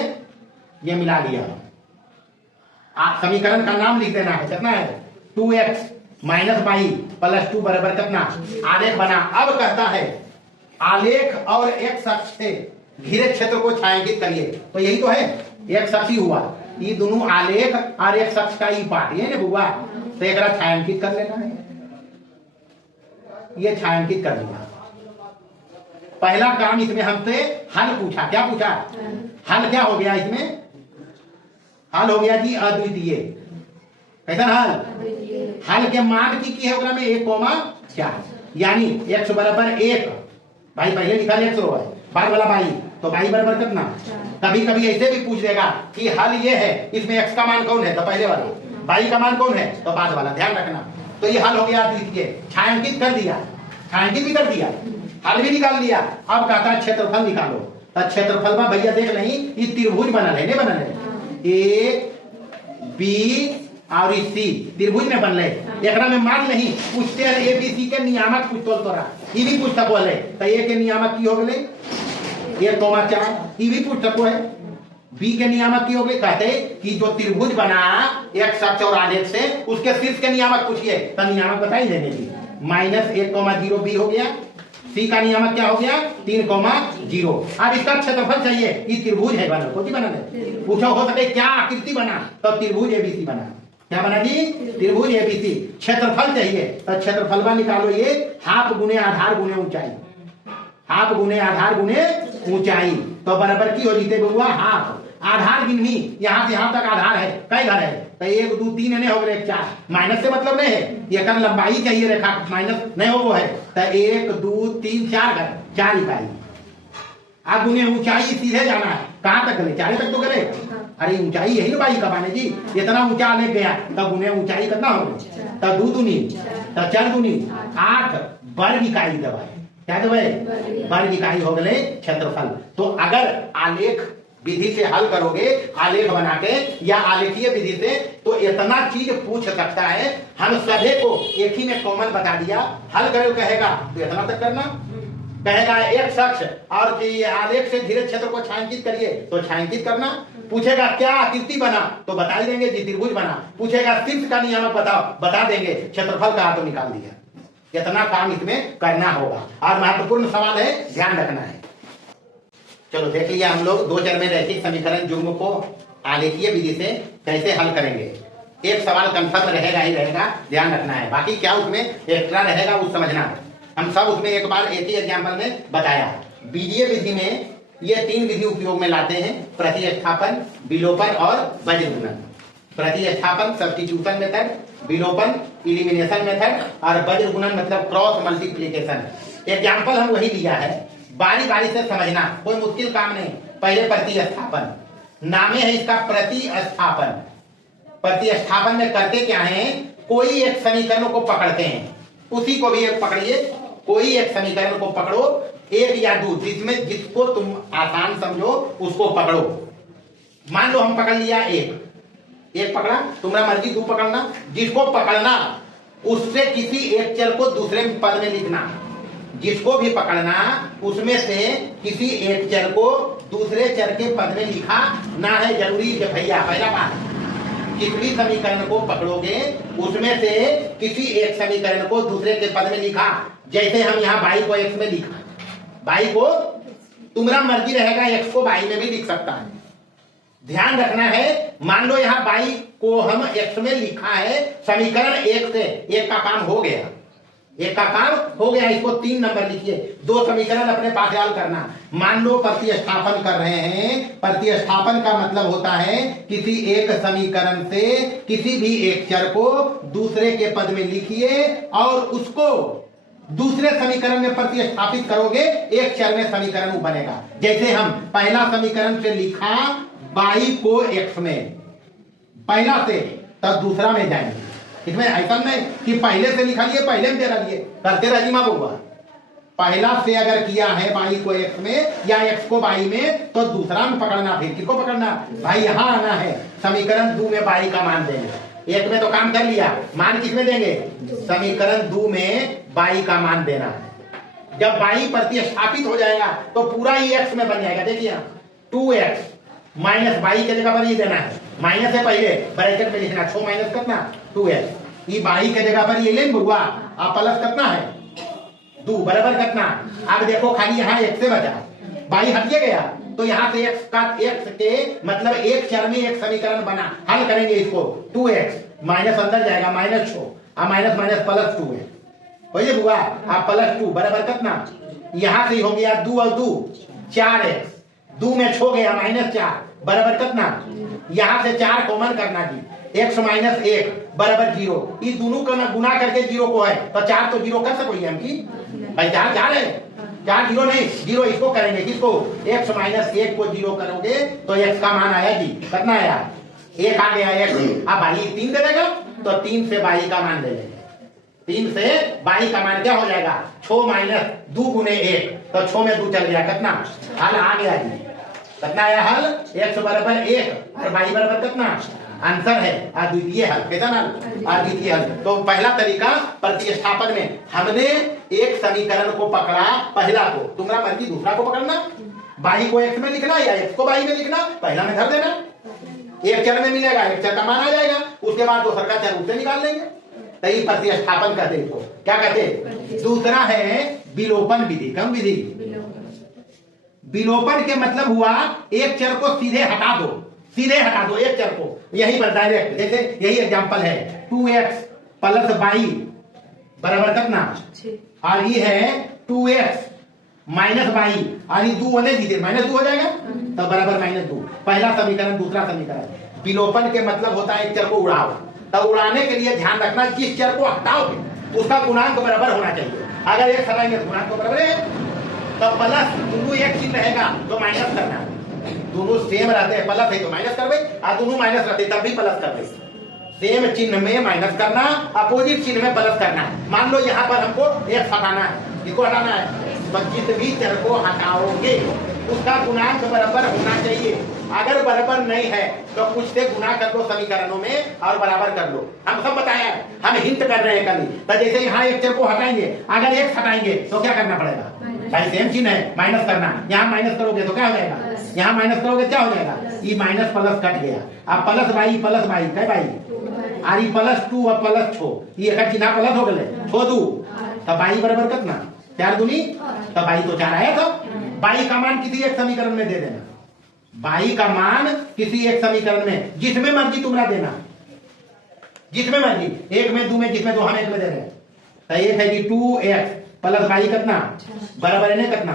ये मिला लिया। आप समीकरण का नाम लिख देना है, कितना है 2x - y + 2 बराबर कितना, आलेख बना। अब कहता है आलेख और x अक्ष से घिरे क्षेत्र को छायांकित करिए, तो यही तो है x अक्ष ही हुआ, ये दोनों आलेख और x अक्ष का ही पार्ट ये ना हुआ, तो एक छायांकित कर लेना है। ये छायांकित कर लिया। पहला काम इसमें हमसे हल पूछा, क्या पूछा? हल क्या हो गया इसमें? हल हो गया जी अद्वितीय। कैसा हल? हल के मान की है में 1,4, यानी x = 1, भाई पहले लिखा x रो है, बाद वाला बाई, तो बाई बराबर कितना। कभी कभी ऐसे भी पूछ देगा कि हल ये है, इसमें x का मान कौन है, तो पहले वाला, बाई का मान कौन है, तो बाद वाला, ध्यान रखना। तो ये हल हो गया अद्वितीय। छायांकित कर दिया, छायांकित भी कर दिया, हल भी निकाल दिया। अब कहता है क्षेत्रफल निकालो, तो क्षेत्रफल में भैया देख नहीं, ये त्रिभुज बनल है, नहीं बनल है, A B और इस सी त्रिभुज में बनले। एकरा में मान नहीं पूछते हैं ए बी सी के नियामक पूछ तोरा ई भी पूछ सको है तो ए के नियामक की हो गए 1,4 ई भी पूछ सको है। बी के नियामक की हो गए कहते कि जो त्रिभुज बना एक अक्ष और आलेख से उसके शीर्ष के नियामक पूछिए तो नियामक बता ही देंगे जी -1,0 बी हो गया। सी का नियामक क्या हो गया 3,0। अब इसका क्षेत्रफल चाहिए कि त्रिभुज है बना कौन सी बना है पूछो हो सके क्या आकृति बना तो त्रिभुज एबीसी बना। क्या बना जी त्रिभुज एबीसी। क्षेत्रफल चाहिए तो क्षेत्रफल निकालो ये हाफ गुने आधार गुने ऊंचाई। हाफ गुने आधार गुने ऊंचाई तो बराबर की हो जीते बुआ हाफ। आधार गिननी यहाँ से यहाँ तक आधार है कई घर है तो 1 2 3 नहीं हो गए 4 माइनस से मतलब नहीं है ये कर लंबाई चाहिए रेखा माइनस नहीं हो वो है तो 1 2 3 4 घर 4 इकाई। अब गुने ऊंचाई सीधे जाना है कहाँ तक गले 4 तक तो गले। अरे ऊंचाई यही ना बाई का माने जी इतना ऊंचा ले गया तो गुने ऊंचाई कितना हो गई तो 2 दूनी तो 4 दूनी 8 वर्ग इकाई दबाए क्या दबाए वर्ग इकाई हो गए क्षेत्रफल। तो अगर आलेख विधि से हल करोगे आलेख बना के या आलेखीय विधि से तो इतना चीज पूछ सकता है। हम सभी को एक ही में कॉमन बता दिया हल करो कहेगा तो इतना तक करना कहेगा एक शख्स और कि आलेख से घिरे क्षेत्र को छायांकित करिए तो छायांकित करना। पूछेगा क्या आकृति बना तो बता ही देंगे जी त्रिभुज बना। पूछेगा शीर्ष का नियामक बताओ बता देंगे क्षेत्रफल का तो निकाल दिया। इतना काम इसमें करना होगा और महत्वपूर्ण सवाल है ध्यान रखना है। चलो देख लिया हम लोग 2 चर में रैखिक समीकरण युग्म को आलेखीय विधि से कैसे हल करेंगे। एक सवाल कंफर्म रहेगा ही रहेगा ध्यान रखना है बाकी क्या उसमें एक्स्ट्रा रहेगा वो समझना। हम सब उसमें एक बार एक ही एग्जाम्पल में बताया। बीजीय विधि में ये 3 विधि उपयोग में लाते हैं प्रतिस्थापन विलोपन और वज्रगुणन। प्रतिस्थापन सब्स्टिट्यूशन मेथड विलोपन इलिमिनेशन मेथड और वज्रगुणन मतलब क्रॉस मल्टीप्लिकेशन। एग्जाम्पल हम वही लिया है बारी बारी से समझना कोई मुश्किल काम नहीं। पहले प्रतिस्थापन नामे है इसका प्रतिस्थापन। प्रतिस्थापन में करते क्या है कोई एक समीकरण को पकड़ते हैं उसी को भी एक पकड़िए कोई एक समीकरण को पकड़ो 1 या 2 जिसमें जिसको तुम आसान समझो उसको पकड़ो। मान लो हम पकड़ लिया एक पकड़ा तुम्हारा मर्जी 2 पकड़ना। जिसको पकड़ना उससे किसी एक चर को दूसरे पद में लिखना। जिसको भी पकड़ना उसमें से किसी एक चर को दूसरे चर के पद में लिखा ना है जरूरी है भैया। पहला बात जिस भी समीकरण को पकड़ोगे उसमें से किसी एक समीकरण को दूसरे के पद में लिखा। जैसे हम यहाँ बाई को एक्स में लिखा बाई को तुम्हारा मर्जी रहेगा एक्स को बाई में भी लिख सकता है। ध्यान रखना है मान लो यहाँ बाई को हम एक्स में लिखा है समीकरण 1 से एक का काम हो गया एक का काम हो गया। इसको 3 नंबर लिखिए 2 समीकरण अपने पास हल करना। मान लो प्रतिस्थापन कर रहे हैं। प्रतिस्थापन का मतलब होता है किसी एक समीकरण से किसी भी एक चर को दूसरे के पद में लिखिए और उसको दूसरे समीकरण में प्रतिस्थापित करोगे एक चर में समीकरण बनेगा। जैसे हम पहला समीकरण से लिखा बाई को एक्स में पहला से तब दूसरा में जाएंगे। इसमें ऐसा नहीं कि पहले से लिखा लिए पहले में दे रहा करते रही माँ बउआ। पहला से अगर किया है बाई को एक्स में या एक्स को बाई में तो दूसरा में पकड़ना। फिर किसको पकड़ना भाई यहाँ आना है समीकरण 2 में बाई का मान देंगे। 1 में तो काम कर लिया मान किस में देंगे समीकरण 2 में बाई का मान देना है। जब बाई प्रतिस्थापित हो जाएगा तो पूरा ही एक्स में बन जाएगा। देखिए 2x माइनस बाई के जगह पर ये देना है माइनस है पहले ब्रैकेट में लिखना 6 माइनस कितना 2x ये बाई के जगह पर ये लेन बुआ आप प्लस कितना है 2 बराबर कितना। अब देखो खाली यहाँ x से बचा बाई हटिए गया तो यहाँ से x के मतलब एक चर में एक समीकरण बना। हल करेंगे इसको 2x माइनस अंदर जाएगा -6 माइनस माइनस +2 है वही बुआ आप +2 बराबर कितना। यहाँ से हो गया 2 और 2 4x 2 में छो गया -4 बराबर कितना। यहाँ से 4 कॉमन करना जी x माइनस 1 बराबर 0। ये दोनों का गुना करके 0 को है तो 4 तो 0 कर सकोगे हम की भाई 4 है 4 0 नहीं 0 इसको करेंगे किसको x माइनस 1 को 0 करोगे तो x का मान आया जी कितना आया 1 आ गया x। अब भाई 3 दे देगा तो 3 से बाई का मान ले लेंगे। 3 से बाई का मान क्या हो जाएगा 6 माइनस 2 गुने 1 तो 6 में 2 चल गया कितना हल आ गया जी कितना आया हल x बराबर 1 और बाई बराबर कितना आंसर है अद्वितीय हल। कैसा हल? अद्वितीय हल। तो पहला तरीका प्रतिस्थापन में हमने एक समीकरण को पकड़ा, पहला को, तुम्हारा मर्जी दूसरा को पकड़ना, बाई को एक्स में लिखना या एक्स को बाई में लिखना, पहला में धर देना, एक चर में मिलेगा, एक चर का मान आ जाएगा, उसके बाद दूसरा का चर उससे निकाल लेंगे। तो ये प्रतिस्थापन कहते हैं, इसको क्या कहते हैं? दूसरा है विलोपन विधि। कौन विधि? विलोपन के मतलब हुआ एक चर को सीधे हटा दो, सीधे हटा दो एक चर को, यही पर डायरेक्ट, जैसे यही एग्जांपल है 2x प्लस बाई बराबर कितना, और ये है 2x माइनस बाई, और ये 2 होने दीजिए, -2 हो जाएगा, तो बराबर -2। पहला समीकरण। दूसरा समीकरण विलोपन के मतलब होता है एक चर को उड़ाओ। तो उड़ाने के लिए ध्यान रखना, जिस चर को हटाओगे उसका गुणांक बराबर होना चाहिए। अगर एक हटाएंगे तो गुणांक बराबर है, तो प्लस दोनों एक चिन्ह रहेगा तो माइनस करना, दोनों सेम रहते हैं, प्लस है तो माइनस करवे, और दोनों माइनस रहते तब भी प्लस करवे। सेम चिन्ह में माइनस करना, अपोजिट चिन्ह में प्लस करना। मान लो यहाँ पर हमको एक हटाना है, इसको हटाना है, तो जिस भी चर को हटाओगे उसका गुणांक बराबर होना चाहिए। अगर बराबर नहीं है तो कुछ से गुना कर दो समीकरणों में और बराबर कर लो। हम सब बताया, हम हिंट कर रहे हैं कभी। तो जैसे यहाँ एक चर को हटाएंगे, अगर एक हटाएंगे तो क्या करना पड़ेगा? भाई सेम चिन्ह है, माइनस करना। यहाँ माइनस करोगे तो क्या हो जाएगा? यहाँ माइनस करोगे क्या हो जाएगा? ये माइनस प्लस कट गया। अब प्लस बाई क्या बाई, और ये +2 और +6, ये एक चिन्ह प्लस हो गए, छो दू, तो बाई बराबर कितना, 4 दूनी, तो बाई तो 4 आया था। बाई का मान किसी एक समीकरण में दे देना, बाई का मान किसी एक समीकरण में, जिसमें मर्जी तुमरा देना, जिसमें मर्जी, एक में, 2 में, जिसमें 2 हम एक में दे रहे हैं। तो एक है कि 2x प्लस बाई कितना बराबर है कितना,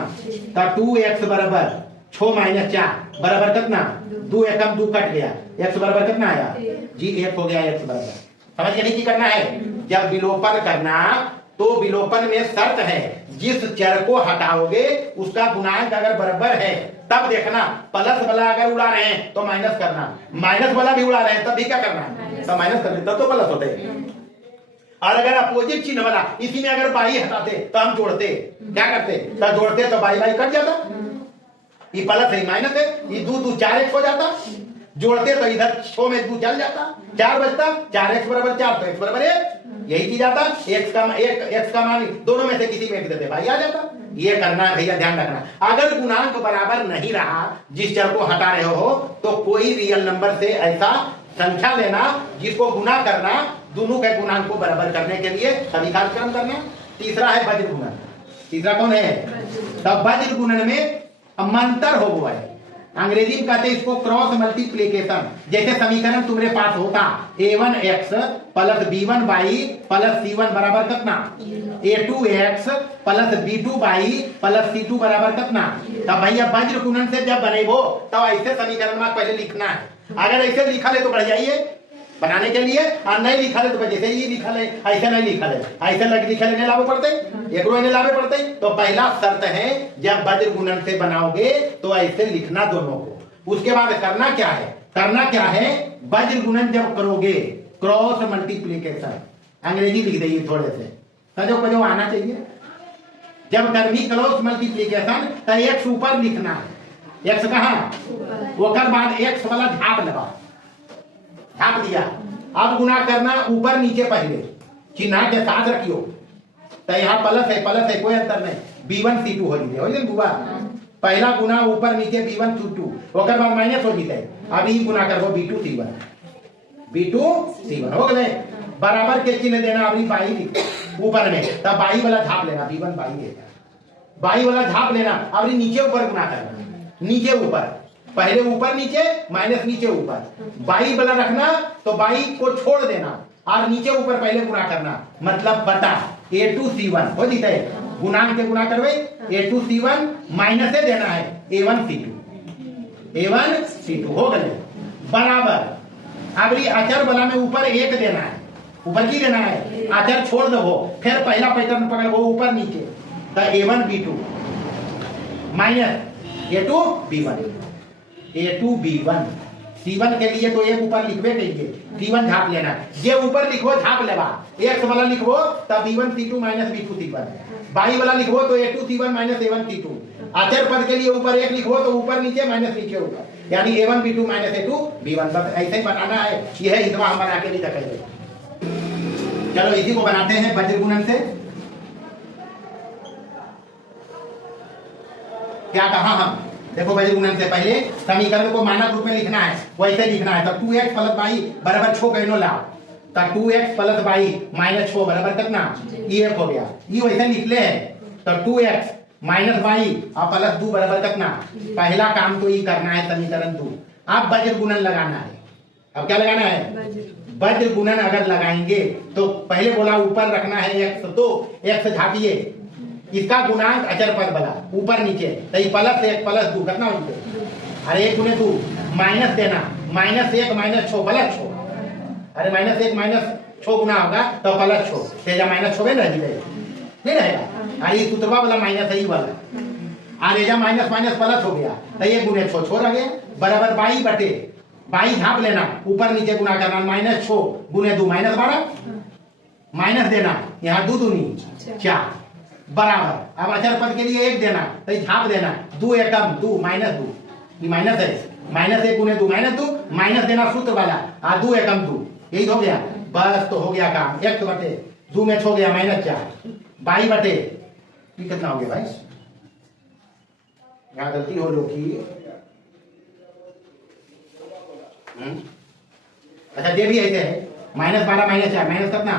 तो 2x बराबर 6 - 4 बराबर कितना, 2 एकम 2 कट गया, x बराबर कितना आया जी, 1 हो गया x बराबर। समझ गए? नहीं करना है जब विलोपन करना, तो विलोपन में शर्त है जिस चर को हटाओगे उसका गुणांक अगर बराबर है तब देखना, प्लस वाला अगर उड़ा रहे हैं तो माइनस करना, माइनस वाला भी उड़ा रहे हैं तब भी क्या करना है, तो माइनस कर देते तो प्लस होते। और अगर अपोजिट चिन्ह वाला, इसी में अगर बाई हटाते तो हम जोड़ते, क्या करते, तो जोड़ते तो बाई कट जाता, ये प्लस है माइनस है, ये 2 4x हो जाता, जोड़ते तो इधर 6 में 2 चल जाता, 4 बचता, 4x बराबर 4, तो x बराबर 1, यही चीज आता। x का मान दोनों में से किसी में एक देते, भाई आ जाता। ये करना भैया, ध्यान रखना। अगर गुणांक बराबर नहीं रहा जिस चर को हटा रहे हो, तो कोई रियल नंबर से ऐसा संख्या लेना जिसको गुना करना, दोनों के गुणांक को बराबर करने के लिए समीकरण करना। तीसरा है वज्र गुणन। तीसरा कौन है? तब वज्र गुणन में मंतर हो हुआ है, अंग्रेजी में कहते हैं इसको क्रॉस मल्टीप्लीकेशन। जैसे समीकरण तुम्हारे पास होता a1x plus b1y plus c1 बराबर कितना, a2x plus b2y plus c2 बराबर कितना। तब भैया वज्र गुणन से जब बनेबो तब ऐसे समीकरण में पहले लिखना है। अगर ऐसे लिखा ले तो बढ़ जाइए बनाने के लिए, और नहीं लिखा ले तो जैसे ये लिखा ले, ऐसे नहीं लिखा ले, ऐसे लिखा लेने लाभे पड़ते, एक रोने लाभे पड़ते। तो पहला शर्त है जब वज्र गुणन से बनाओगे तो ऐसे लिखना दोनों को। उसके बाद करना क्या है, वज्र गुणन जब करोगे क्रॉस मल्टीप्लीकेशन, अंग्रेजी लिख देंगे थोड़े से, सजो को जो आना चाहिए। जब करनी क्रॉस मल्टीप्लीकेशन तो एक्स ऊपर लिखना है, एक्स कहाँ, ओकर बाद एक्स वाला झाप लगा, झाप दिया। अब गुना करना ऊपर नीचे, पहले चिन्ह के साथ रखियो। तो यहाँ प्लस है कोई अंतर नहीं, b1 c2 हो जीते बुआ, पहला गुना ऊपर नीचे b1 c2, ओकर बाद माइनस हो जीते। अब ही गुना करबो b2 c1 हो गए, बराबर के चिन्ह देना। अभी बाई ऊपर में, तब बाई वाला झाप लेना, b1 बाई वाला झाप लेना। अब नीचे ऊपर गुना करना, नीचे ऊपर, पहले ऊपर नीचे, माइनस नीचे ऊपर, बाई वाला रखना तो बाई को छोड़ देना और नीचे ऊपर पहले गुना करना, मतलब बटा a2 c1 हो जीते। गुणांक के गुना करवे, a2 c1 माइनस से देना है a1 c2 हो गए बराबर। अब अचर वाला में ऊपर 1 देना है, ऊपर की देना है, अचर छोड़ दो, फिर पहला पैटर्न पकड़ो ऊपर नीचे, तो a1 b2 minus a2 b1 c1 के लिए तो एक ऊपर लिखवे कहिए, c1 झाप लेना, ये ऊपर लिखो झाप लेवा, x वाला लिखो तब b1 c2 minus b2 c1, by वाला लिखो तो a2 c1 minus a1 c2, अचर पद के लिए ऊपर 1 लिखो तो ऊपर नीचे माइनस नीचे ऊपर, यानी A1 B2 minus A2 B1। बस ऐसे ही बनाना है, यह हितवा हम बना के नहीं रखेंगे। चलो इसी को बनाते हैं वज्र गुणन से। क्या कहा हम, देखो वज्र गुणन से पहले समीकरण को मानक रूप में लिखना है, वैसे लिखना है। तो 2x प्लस y बराबर 6 कहनो लाओ, तो 2x प्लस y माइनस 6 बराबर कितना, EF हो गया। ये वैसे निकले हैं, तो 2x माइनस y और प्लस 2 बराबर कितना। पहला काम तो ये करना है समीकरण 2। अब वज्र गुणन लगाना है। अब क्या लगाना है, वज्र गुणन अगर लगाएंगे तो पहले बोला ऊपर रखना है x, तो x झापिए, इसका गुणांक अचर पद बना ऊपर नीचे, तो ये प्लस 1 प्लस 2 कितना हो गया, अरे 1 गुने 2 माइनस देना, माइनस 1 माइनस 6 प्लस 6, अरे माइनस 1 माइनस 6 गुना होगा तो प्लस 6, तेजा माइनस 6 में रह नहीं रहेगा। अरे सूत्रवा वाला माइनस है, वाला अरे जा माइनस माइनस प्लस हो गया, तो ये गुने 6 छोड़ गया बराबर 22 बटे 22 झाप लेना, ऊपर नीचे गुना करना, माइनस 6 गुने 2 माइनस 12, माइनस देना, यहाँ 2 दूनी 4 बराबर। अब अचर पद के लिए 1 देना, तो झाप देना, 2 एकम 2 माइनस 2, ये माइनस है, माइनस 1 गुने 2 माइनस 2, माइनस देना सूत्र वाला, 2 एकम 2, यही हो गया। बस तो हो गया काम, 1 बटे 2 में 6 हो गया माइनस 4, 22 बटे ये कितना हो गया भाई, यहाँ गलती हो रही। अच्छा ये भी ऐसे है, माइनस 12 माइनस 4 माइनस कितना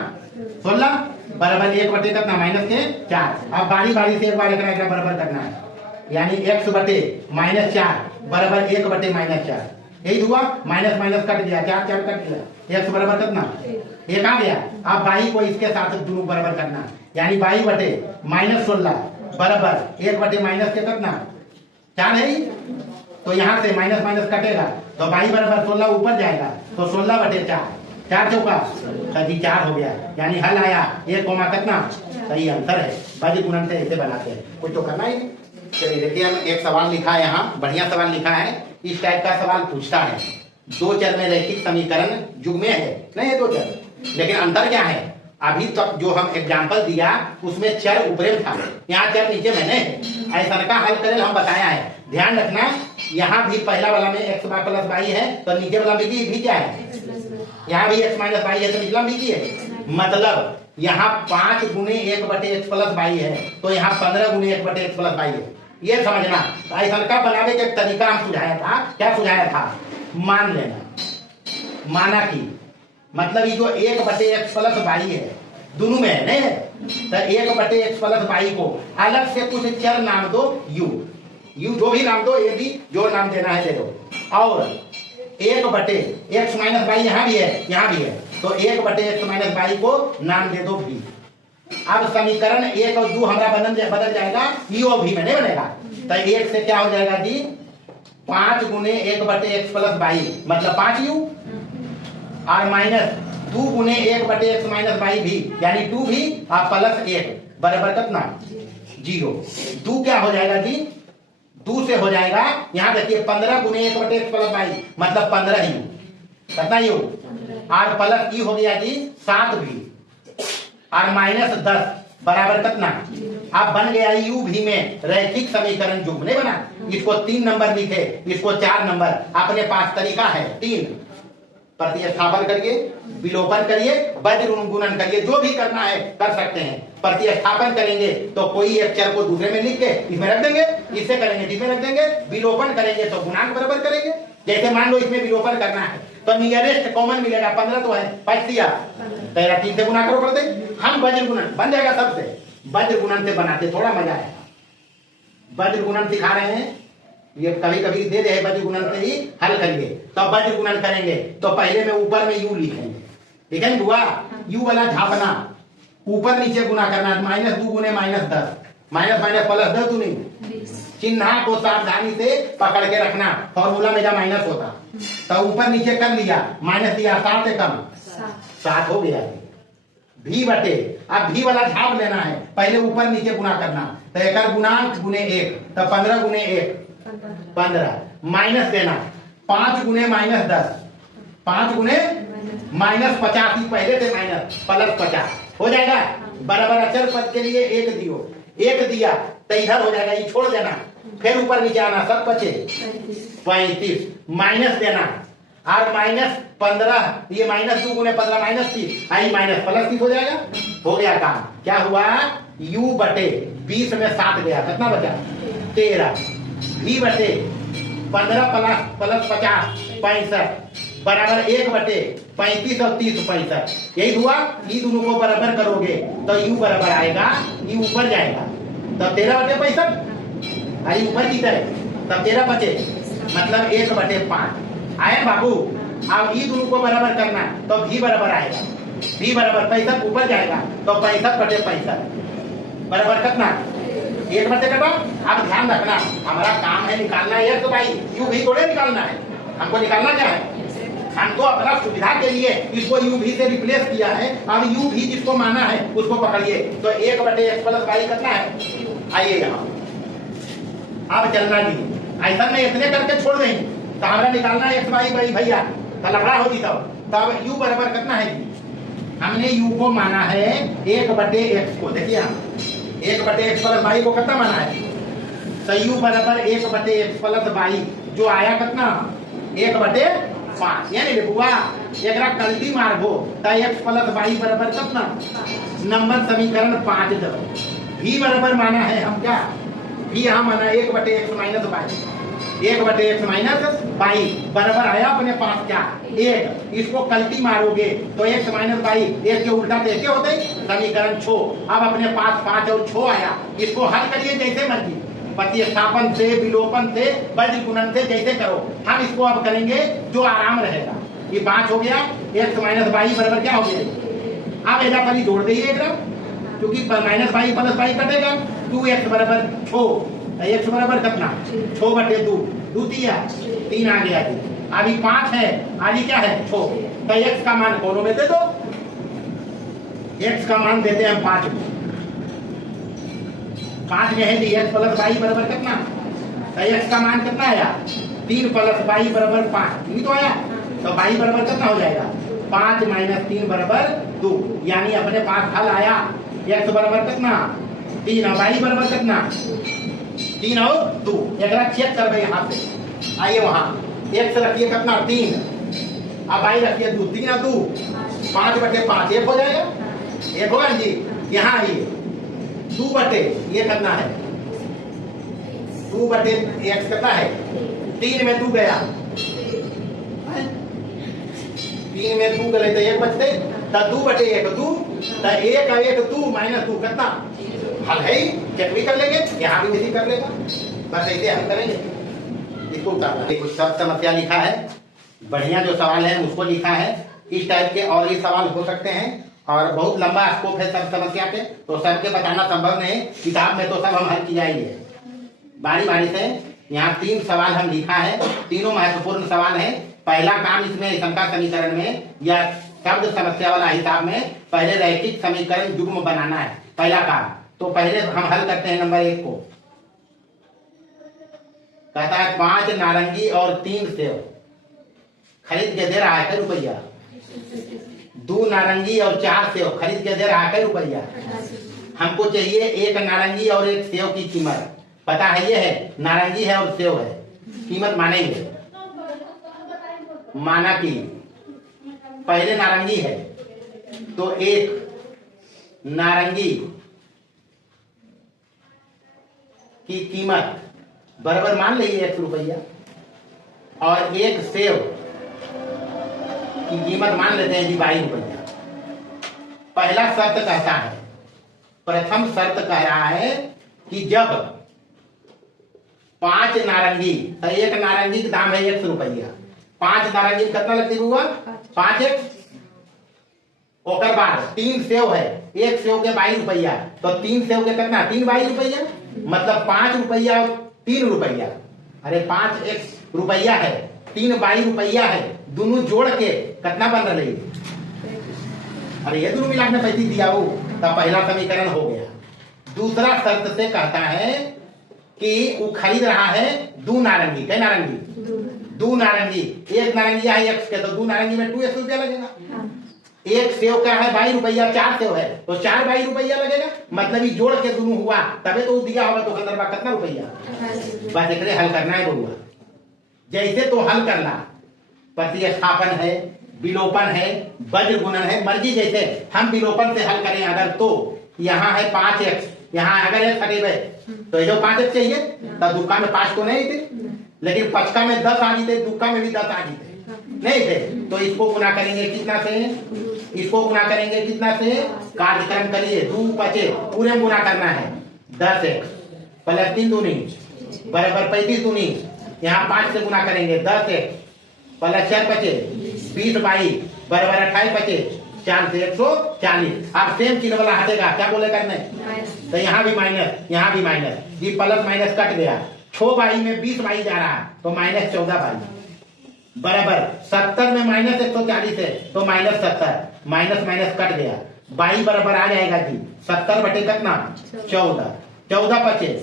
16 बराबर 1 बटे कितना माइनस के 4। अब बारी बारी से एक बार एकरा बराबर करना है, यानी x बटे माइनस 4 बराबर 1 बटे माइनस 4, यही हुआ। माइनस माइनस कट गया, 4 4 कट गया, x बराबर कितना 1 आ गया। अब 22 को इसके साथ दोनों बराबर करना, यानी 22 बटे माइनस 16 बराबर 1 बटे माइनस के कितना 4 है, तो यहाँ से माइनस माइनस कटेगा, तो 22 बराबर 16 ऊपर जाएगा, तो 16 बटे 4, 4 चौका 4 हो गया, यानी हल आया 1 कोमा कितना, सही आंसर है। वज्र गुणन से ऐसे बनाते हैं, कुछ तो करना ही। चलिए देखिए, हम एक सवाल लिखा है यहाँ, बढ़िया सवाल लिखा है, इस टाइप का सवाल पूछता है। 2 चर में रैखिक समीकरण युग्म है, नहीं है 2 चर, लेकिन अंतर क्या है, अभी तक जो हम एग्जाम्पल दिया उसमें चर ऊपर था, यहाँ चर नीचे में नहीं। ऐसा का हल करें हम बताया है, ध्यान रखना। यहाँ भी पहला वाला में x प्लस y है, तो नीचे वाला में भी क्या है, यहाँ भी x माइनस y है, तो निचला भी है। मतलब यहाँ 5 गुने 1 बटे x प्लस y है, तो यहाँ 15 गुने 1 बटे x प्लस y है, ये समझना। ऐसा का बनाने के तरीका हम सुझाया था, क्या सुझाया था, मान लेना, माना कि मतलब ये जो 1 बटे x प्लस y है दोनों में है, नहीं है, तो 1 बटे x प्लस y को अलग से कुछ चर नाम दो, u जो भी नाम दो, ये भी जो नाम देना है दे दो, और 1 बटे x माइनस y यहाँ भी है, यहाँ भी है, तो 1 बटे x माइनस y को नाम दे दो v। अब समीकरण 1 और 2 हमारा बदल जाएगा, u और v में नहीं बनेगा, तो 1 से क्या हो जाएगा जी, 5 गुने 1 बटे x प्लस y मतलब 5u, और माइनस 2 गुने 1 बटे x माइनस y भी, यानी 2 भी, और प्लस 1 बराबर कितना 0। 2 क्या हो जाएगा जी, 2 से हो जाएगा, यहाँ देखिए 15 गुने 1 बटे x प्लस y मतलब 15 ही, कितना यू, और प्लस ई हो गया जी 7 भी, और माइनस 10 बराबर कितना, अब बन गया u भी में रैखिक समीकरण युग्म, नहीं बना। इसको 3 नंबर लिखे, इसको 4 नंबर, अपने पास तरीका है 3, प्रतिस्थापन करिए, विलोपन करिए, वज्र गुणन करिए, जो भी करना है कर सकते हैं। प्रतिस्थापन करेंगे तो कोई एक चर को दूसरे में लिख के इसमें रख देंगे, इससे करेंगे इसमें रख देंगे, विलोपन करेंगे तो गुणांक बराबर करेंगे। जैसे मान लो इसमें विलोपन करना है तो नियरेस्ट कॉमन मिलेगा, 15 तो है, 5 दिया, तेरा 3 से गुना करो पड़ते, हम वज्र गुणन बन जाएगा सबसे। वज्र गुणन से बनाते थोड़ा मजा है, वज्र गुणन सिखा रहे हैं, ये कभी कभी दे रहे वज्र गुणन से ही हल करिए। तो वज्र गुणन करेंगे तो पहले में ऊपर में u लिखेंगे, ठीक है हुआ, u वाला झापना, ऊपर नीचे गुना करना, -2 गुने -10, माइनस माइनस प्लस 10 दूनी, चिन्ह को सावधानी से पकड़ के रखना, फॉर्मूला में जब माइनस होता तो ऊपर नीचे कर लिया, माइनस दिया, 7 से कम 7 हो गया भी बटे। अब भी वाला झाप लेना है, पहले ऊपर नीचे गुना करना, तो एक गुणांक गुने 1, तो 15 गुने 1 15, माइनस देना 5 गुने -10, 5 गुने -50, पहले से माइनस प्लस 50 हो जाएगा, बराबर अचर पद के लिए 1 दियो, 1 दिया तो इधर हो जाएगा, ये छोड़ देना, फिर ऊपर नीचे आना, सब बचे 35, माइनस देना और माइनस 15, ये माइनस 2 गुने 15 माइनस 30, आई माइनस प्लस 30 हो जाएगा। हो गया काम। क्या हुआ, u बटे 20 में 7 गया, कितना बचा 13, v बटे 15 प्लस 50 65 बराबर 1 बटे 35 और 30 65। यही हुआ, ये दोनों को बराबर करोगे तो u बराबर आएगा, ये ऊपर जाएगा तब 13 बटे 65, अरे ऊपर जीता है तब 13 बचे, मतलब 1 बटे 5 आए बाबू। अब ये दोनों को बराबर करना तो v बराबर आएगा, v बराबर 65 ऊपर जाएगा तो 65 बटे 65 बराबर कितना 1 बटे कटा। अब ध्यान रखना, हमारा काम है निकालना है तो भाई u भी थोड़े निकालना है, हमको निकालना क्या है, हमको अपना सुविधा के लिए इसको u भी से रिप्लेस किया है। अब u भी जिसको माना है उसको पकड़िए, तो 1 बटे x प्लस वाई कितना है, आइए यहाँ अब चलना जी, ऐसा में इतने करके छोड़ देंगे तो हमारा निकालना है x वाई भाई भैया, तो लफड़ा होती तब u बराबर कितना है जी, हमने u को माना है 1 बटे x को, देखिए 1 बटे x प्लस वाई को कितना माना है, तो u बराबर 1 बटे x प्लस वाई जो आया कितना 1 बटे 5, यानी लिखुआ एकरा कल्टी मारबो तो x प्लस वाई बराबर कितना, नंबर समीकरण 5 दो। v बराबर माना है हम क्या, v यहाँ माना 1 बटे x माइनस वाई, 1 बटे x माइनस वाई बराबर आया अपने पास क्या 1, इसको कल्टी मारोगे तो x माइनस वाई 1 के उल्टा कैसे होते, समीकरण 6। अब अपने पास 5 और 6 आया, इसको हल करिए जैसे मर्जी, प्रतिस्थापन से, विलोपन से, वज्र गुणन से, जैसे करो। हम इसको अब करेंगे जो आराम रहेगा। ये 5 हो गया, x माइनस वाई बराबर क्या हो गया, अब एदा पर ही जोड़ देंगे एकदम, क्योंकि माइनस वाई प्लस वाई कटेगा, 2x बराबर 6, x बराबर कितना 6 बटे 2, 2 3 आ गया जी। अभी 5 है, आगे क्या है 6, तो x का मान कौनों में दे दो, x का मान देते हैं 5 में, 5 में है जी x प्लस वाई बराबर कितना, तो x का मान कितना आया 3 प्लस वाई बराबर 5, ये तो आया, तो वाई बराबर कितना हो जाएगा 5 माइनस 3 बराबर 2, यानी अपने पास हल आया x बराबर कितना 3 और वाई बराबर कितना 3 और 2। एक चेक कर भाई हाथ से, आइए वहां x रखिए कितना 3, अब वाई रखिए 2, 3 और 2 5 बटे 5 1 हो जाएगा, 1 होगा जी। यहाँ आइए 2 बटे ये कितना है 2 बटे x कितना है 3 में 2 गया, 3 में 2 गए तो 1 बचते, तो 2 बटे 1 2, तो 1 और 1 2 माइनस 2 कितना हल है ही, चेक भी कर लेंगे, यहाँ भी इसी कर लेगा, बस ऐसे हल करेंगे। इसको उतारना, कुछ सब समस्या लिखा है, बढ़िया जो सवाल है उसको लिखा है, इस टाइप के और ये सवाल हो सकते हैं, और बहुत लंबा स्कोप है सब समस्या पे, तो सबके बताना संभव नहीं, किताब में तो सब हम हल किया ही है। बारी बारी से यहाँ 3 सवाल हम लिखा है, तीनों महत्वपूर्ण सवाल है। पहला काम इसमें शंका समीकरण में या शब्द समस्या वाला हिसाब में पहले रैखिक समीकरण युग्म बनाना है, पहला काम। तो पहले हम हल करते हैं नंबर 1 को, कहता है 5 नारंगी और 3 सेब खरीद के दे रहा है क्या रुपया, 2 नारंगी और 4 सेब खरीद के दे रहा है क्या रुपया। हमको चाहिए 1 नारंगी और 1 सेब की कीमत, पता है ये है नारंगी है और सेब है, कीमत मानेंगे, माना कि पहले नारंगी है तो 1 नारंगी की कीमत बराबर मान लीजिए 1 रुपया, और 1 सेब की कीमत मान लेते हैं जी 22 रुपया। पहला शर्त कहता है, प्रथम शर्त कह रहा है कि जब 5 नारंगी, तो 1 नारंगी का दाम है 1 रुपया, 5 नारंगी कितना लगती हुआ 5x, ओकर बाद 3 सेव है, 1 सेव के 22 रुपया, तो 3 सेव के कितना 3 22 रुपया, मतलब 5 रुपया 3 रुपया, अरे 5x रुपया है 3 22 रुपया है, दोनों जोड़ के कितना बन रही, अरे ये दोनों मिला के पैसे दिया हो, तो पहला समीकरण हो गया। दूसरा शर्त से कहता है कि वो खरीद रहा है 2 नारंगी, क्या नारंगी 2 नारंगी, 1 नारंगी है x के, तो 2 नारंगी में 2x रुपया लगेगा, एक सेव का है 22 रुपया, 4 सेव है तो 4 22 रुपया लगेगा, मतलब ये जोड़ के दोनों हुआ तबे तो दिया होगा। तो कंदरवा कितना रुपया, बस एक हल करना है बहुआ। जैसे तो हल करना, प्रतिस्थापन है, विलोपन है, वज्र गुणन है, मर्जी जैसे हम विलोपन से हल करें अगर तो यहाँ है 5x, यहाँ अगर x हटेगा तो ये जो 5x चाहिए तब दुक्का में 5 तो नहीं थे, लेकिन पचका में 10 आ जीते, दुक्का में भी 10 आ जीते नहीं थे। तो इसको गुना करेंगे कितना से, इसको गुना करेंगे कितना से, कार्यक्रम करिए 2 5 पूरे गुना करना है। 10x प्लस 3 दूनी बराबर 35 दूनी, यहाँ 5 से गुना करेंगे 10x प्लस 4 5 20 22 बराबर 28 25 4 से 140। अब सेम चिन्ह वाला हटेगा, क्या बोले करने, तो यहाँ भी माइनस, यहाँ भी माइनस, ये प्लस माइनस कट गया। 6 बाई में 20 बाई जा रहा है तो माइनस 14 बाई बराबर 70 में माइनस 140 है तो माइनस 70, माइनस माइनस कट गया, बाई बराबर आ जाएगा जी 70 बटे कितना 14, 14 25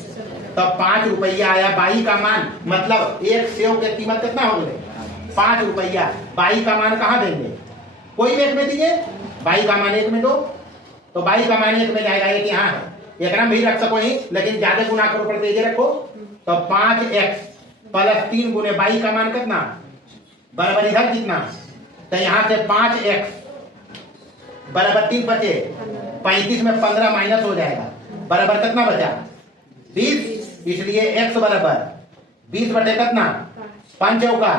तो 5 रुपया आया बाई का मान। मतलब एक सेव की कीमत कितना हो गए 5 रुपया। बाई का मान कहाँ देंगे, कोई एक में दीजिए, बाई का मान 1 में दो तो बाई का मान 1 में जाएगा, एक यहाँ है, एक भी रख सको ही, लेकिन ज्यादा गुना करो पर तेजे रखो। तो 5x प्लस 3 गुने बाई का मान कितना बराबर इधर कितना, तो यहाँ से 5x बराबर 3 बचे 35 में 15 माइनस हो जाएगा, बराबर कितना बचा 20, इसलिए x बराबर 20 बटे कितना 5 चौका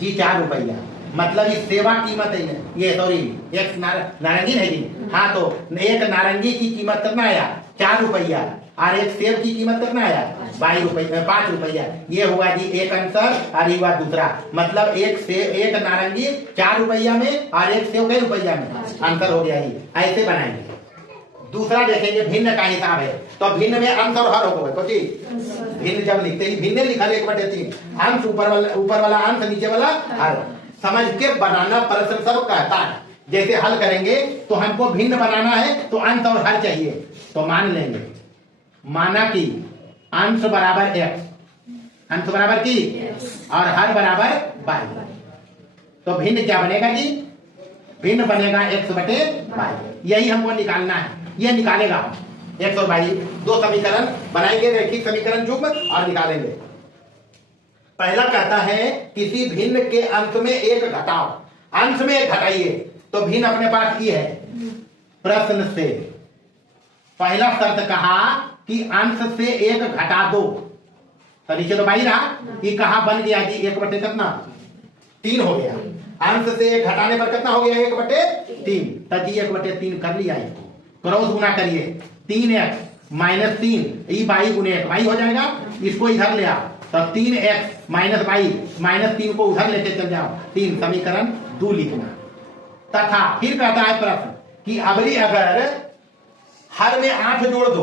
जी 4 रुपया। मतलब इस सेवा कीमत है ये, सॉरी एक नारंगी है जी, हाँ तो एक नारंगी की कीमत कितना आया 4 रुपया और एक सेब की कीमत कितना आया 22 रुपया 5 रुपया। ये हुआ जी एक आंसर और ये हुआ दूसरा। मतलब एक नारंगी 4 रुपया में और एक सेब कई रुपया में, आंसर हो गया जी। ऐसे बनाएंगे। दूसरा देखेंगे भिन्न का हिसाब है, तो भिन्न में अंश और हर हो गए। भिन्न जब लिखते ही भिन्न लिखा 1/3, अंश ऊपर वाला अंश नीचे वाला हर, समझ के बनाना प्रश्न सब कहता है। जैसे हल करेंगे तो हमको भिन्न बनाना है तो अंश और हर चाहिए, तो मान लेंगे, माना कि अंश बराबर x, अंश बराबर की और हर बराबर y, तो भिन्न क्या बनेगा जी, भिन्न बनेगा x बटे y। यही हमको निकालना है, यह निकालेगा x और y। दो समीकरण बनाएंगे, रैखिक समीकरण युग्म और निकालेंगे। पहला कहता है किसी भिन्न के अंश में एक घटाओ, अंश में एक घटाइए, तो भिन्न अपने पास ये है। प्रश्न से पहला शर्त कहा कि अंश से एक घटा दो, तो नीचे तो बाई रहा, ये कहा बन गया जी 1/3 कितना 3 हो गया। अंश से एक घटाने पर कितना हो गया 1/3, तब जी 1/3 कर लिया। इसको क्रॉस गुना करिए, 3x माइनस 3 ये बाई गुने 1 बाई हो जाएगा, इसको इधर ले आओ तो 3x माइनस बाई माइनस 3 को उधर लेके चल जाओ, 3 समीकरण 2 लिखना। तथा फिर कहता है प्रश्न कि अबरी अगर हर में 8 जोड़ दो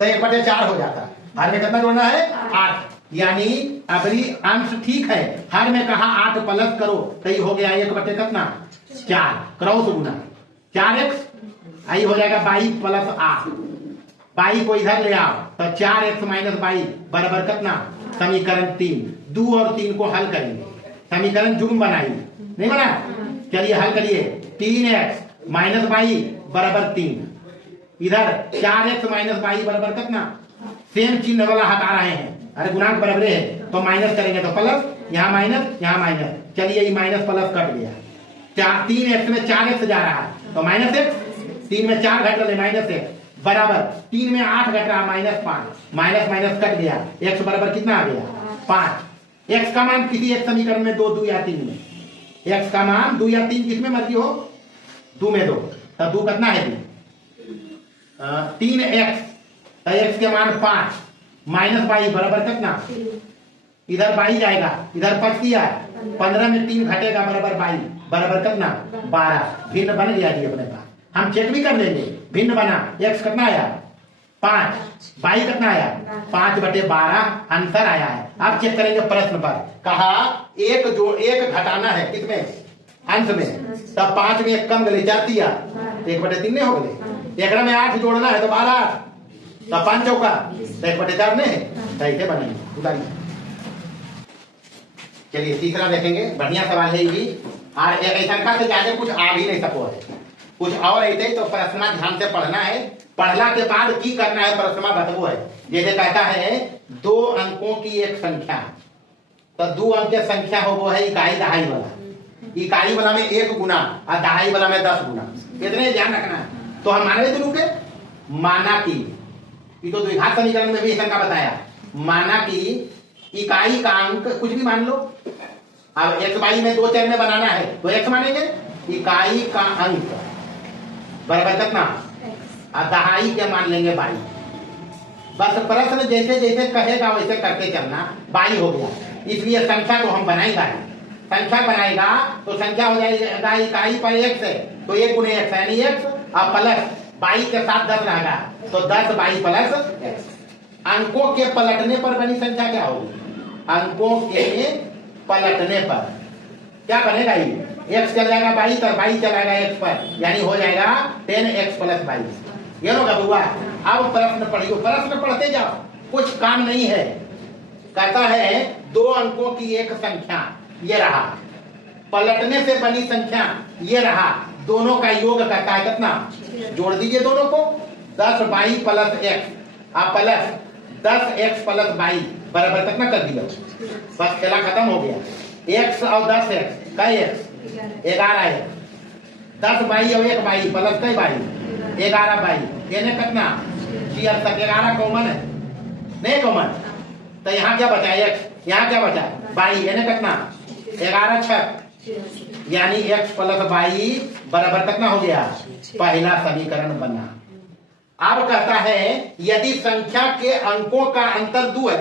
तो 1/4 हो जाता है। हर में कितना जोड़ना है 8, यानी अबरी अंश ठीक है, हर में कहा 8 प्लस करो तो ये हो गया 1/4, क्रॉस गुना 4x आई हो जाएगा 22 प्लस 8, 22 को इधर ले आओ तो 4x माइनस 22 बराबर कितना समीकरण 3। 2 और 3 को हल करेंगे, समीकरण जुग्म बनाइए, नहीं बना, चलिए हल करिए। 3x माइनस 22 बराबर 3, इधर 4x माइनस 22 बराबर कितना, सेम चिन्ह वाला हटा रहे हैं, अरे गुणांक बराबर है तो माइनस करेंगे तो प्लस, यहाँ माइनस यहाँ माइनस, चलिए ये माइनस प्लस कट गया। 3x में 4x जा रहा है तो माइनस x, 3 में 4 घट रहे माइनस x बराबर 3 में 8 घट रहा माइनस 5, माइनस माइनस कट गया, x बराबर कितना आ गया 5। x का मान किसी एक समीकरण में 2 2 या 3 में, x का मान 2 या 3 जिसमें मर्जी हो, 2 में 2, तब 2 कितना है 3x, तो x के मान 5 माइनस 22 बराबर कितना, इधर 22 जाएगा, इधर 5 किया 15 में 3 घटेगा बराबर 22 बराबर कितना 12। भिन्न बन गया जी अपने पास। हम चेक भी कर लेंगे, भिन्न बना, x कितना आया 5, y कितना आया 5/12 आंसर आया है। अब चेक करेंगे प्रश्न पर, कहा एक घटाना है किसमें अंश में, तब 5 में 1 कम गले 4 दिया 1/3 नहीं हो गए, 1 में 8 जोड़ना है तो 12 तब 5 चौका तो 1/4 नहीं है, ऐसे बनेंगे उतारिए। चलिए तीसरा देखेंगे, बढ़िया सवाल है ये, और एक ऐसा से ज्यादा कुछ आ भी नहीं सको है। कुछ और ऐसे तो प्रश्न ध्यान से पढ़ना है। पढ़ला के बाद की करना है प्रश्न बतबो है। जैसे कहता है 2 अंकों की एक संख्या, तो 2 अंक की संख्या हो वो है इकाई दहाई वाला। इकाई वाला में 1 गुना और दहाई वाला में 10 गुना। इतने ध्यान रखना है। तो हम माने दोनों के माना कि ये तो द्विघात समीकरण में भी शंका बताया। माना कि इकाई का अंक कुछ भी मान लो। अब x y में 2 चर में बनाना है तो x मानेंगे। इकाई का अंक बराबर कितना और दहाई के मान लेंगे y। बस प्रश्न जैसे जैसे कहेगा वैसे करके चलना। y हो गया, इसलिए संख्या को हम बनाएगा। संख्या बनाएगा तो संख्या हो जाएगा इकाई पर x है तो 1 गुने x यानी x और प्लस y के साथ 10 रहेगा तो 10 y प्लस x। अंकों के पलटने पर बनी संख्या क्या होगी? अंकों के पलटने पर क्या बनेगा? ये x चल जाएगा y पर, y चलाएगा x पर, यानी हो जाएगा 10x प्लस 22। ये लोग हुआ। अब प्रश्न पढ़ियो, प्रश्न पढ़ते जाओ, कुछ काम नहीं है। कहता है 2 अंकों की एक संख्या, ये रहा, पलटने से बनी संख्या ये रहा, दोनों का योग करता है कितना? जोड़ दीजिए दोनों को। 10y प्लस x और प्लस 10x प्लस y बराबर कितना कर दिया? बस खेला खत्म हो गया। x और 10x कई x 11 है। 10y और 1y प्लस कई y 11y। यानी कितना? 76। 11 कॉमन है नहीं कॉमन, तो यहाँ क्या बचा x, यहाँ क्या बचा y, यानी कितना? 11 6, यानी x प्लस y बराबर कितना हो गया? पहला समीकरण बना। अब कहता है यदि संख्या के अंकों का अंतर 2 है,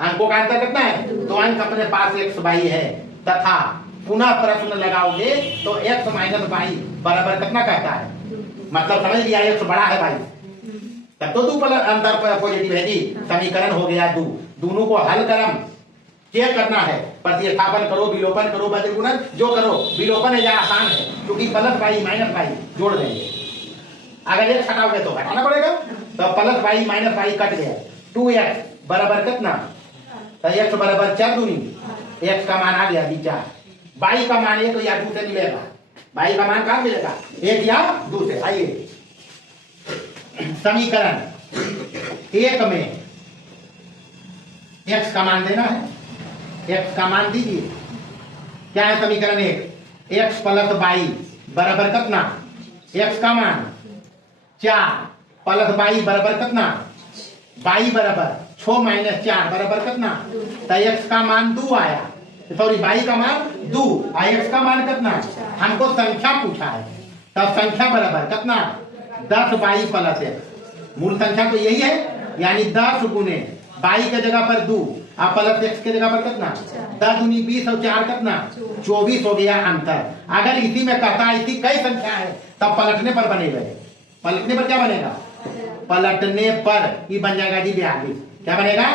अंकों का अंतर कितना है? 2 अंक अपने पास x y है, तथा पुनः प्रश्न लगाओगे तो x माइनस y बराबर कितना कहता है? मतलब समझ लिया x बड़ा है y, तब तो 2 अंतर पॉजिटिव है जी। समीकरण हो गया 2। दोनों को हल करम चेक करना है, प्रतिस्थापन करो, विलोपन करो, बदलगुणन जो करो। विलोपन है आसान है क्योंकि प्लस y माइनस y जोड़ देंगे। अगर एक हटाओगे तो घटाना पड़ेगा, तो plus y minus y cut गया। 2x बराबर कितना? तो x बराबर 4 दूनी, x का मान आ गया 4। y का मान 1 या 2 से मिलेगा। y का मान कहाँ मिलेगा? 1 या 2 से। आइए समीकरण 1 में x का मान देना है, x का मान दीजिए। क्या है समीकरण 1? x प्लस y बराबर कितना? x का मान 4 प्लस y बराबर कितना? y बराबर 6 माइनस 4 बराबर कितना? तो x का मान 2 आया, सॉरी y का मान 2 और x का मान कितना? हमको संख्या पूछा है, तब संख्या बराबर कितना? 10y plus x। मूल संख्या तो यही है, यानी 10 गुने y के जगह पर 2 और प्लस x के जगह पर कितना? 10 दूनी 20 और 4 कितना? 24 हो गया अंतर। अगर इसी में कहता है इसी कई संख्या है तब पलटने पर बनेगा। पलटने पर क्या बनेगा? पलटने पर ये बन जाएगा जी 42। क्या बनेगा?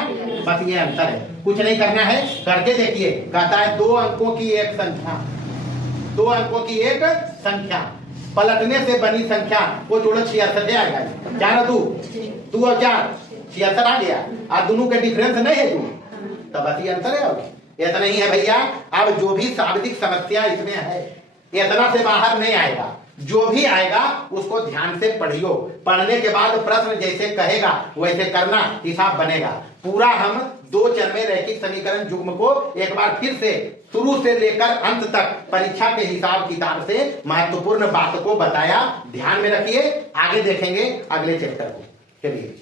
बस ये अंतर है, कुछ नहीं करना है, करके देखिए। कहता है 2 अंकों की एक संख्या, 2 अंकों की एक संख्या पलटने से बनी संख्या वो जोड़ो 66 आएगा। 4 और 2 और 4 76 आ गया, और दोनों के डिफरेंस नहीं है 2, तब बस ये अंतर है। इतना ही है भैया। अब जो भी शाब्दिक समस्या इसमें है इतना से बाहर नहीं आएगा, जो भी आएगा उसको ध्यान से पढ़ियो। पढ़ने के बाद प्रश्न जैसे कहेगा वैसे करना, हिसाब बनेगा पूरा। हम 2 चर में रैखिक समीकरण युग्म को एक बार फिर से शुरू से लेकर अंत तक परीक्षा के हिसाब किताब से महत्वपूर्ण बात को बताया। ध्यान में रखिए, आगे देखेंगे अगले चैप्टर को। चलिए।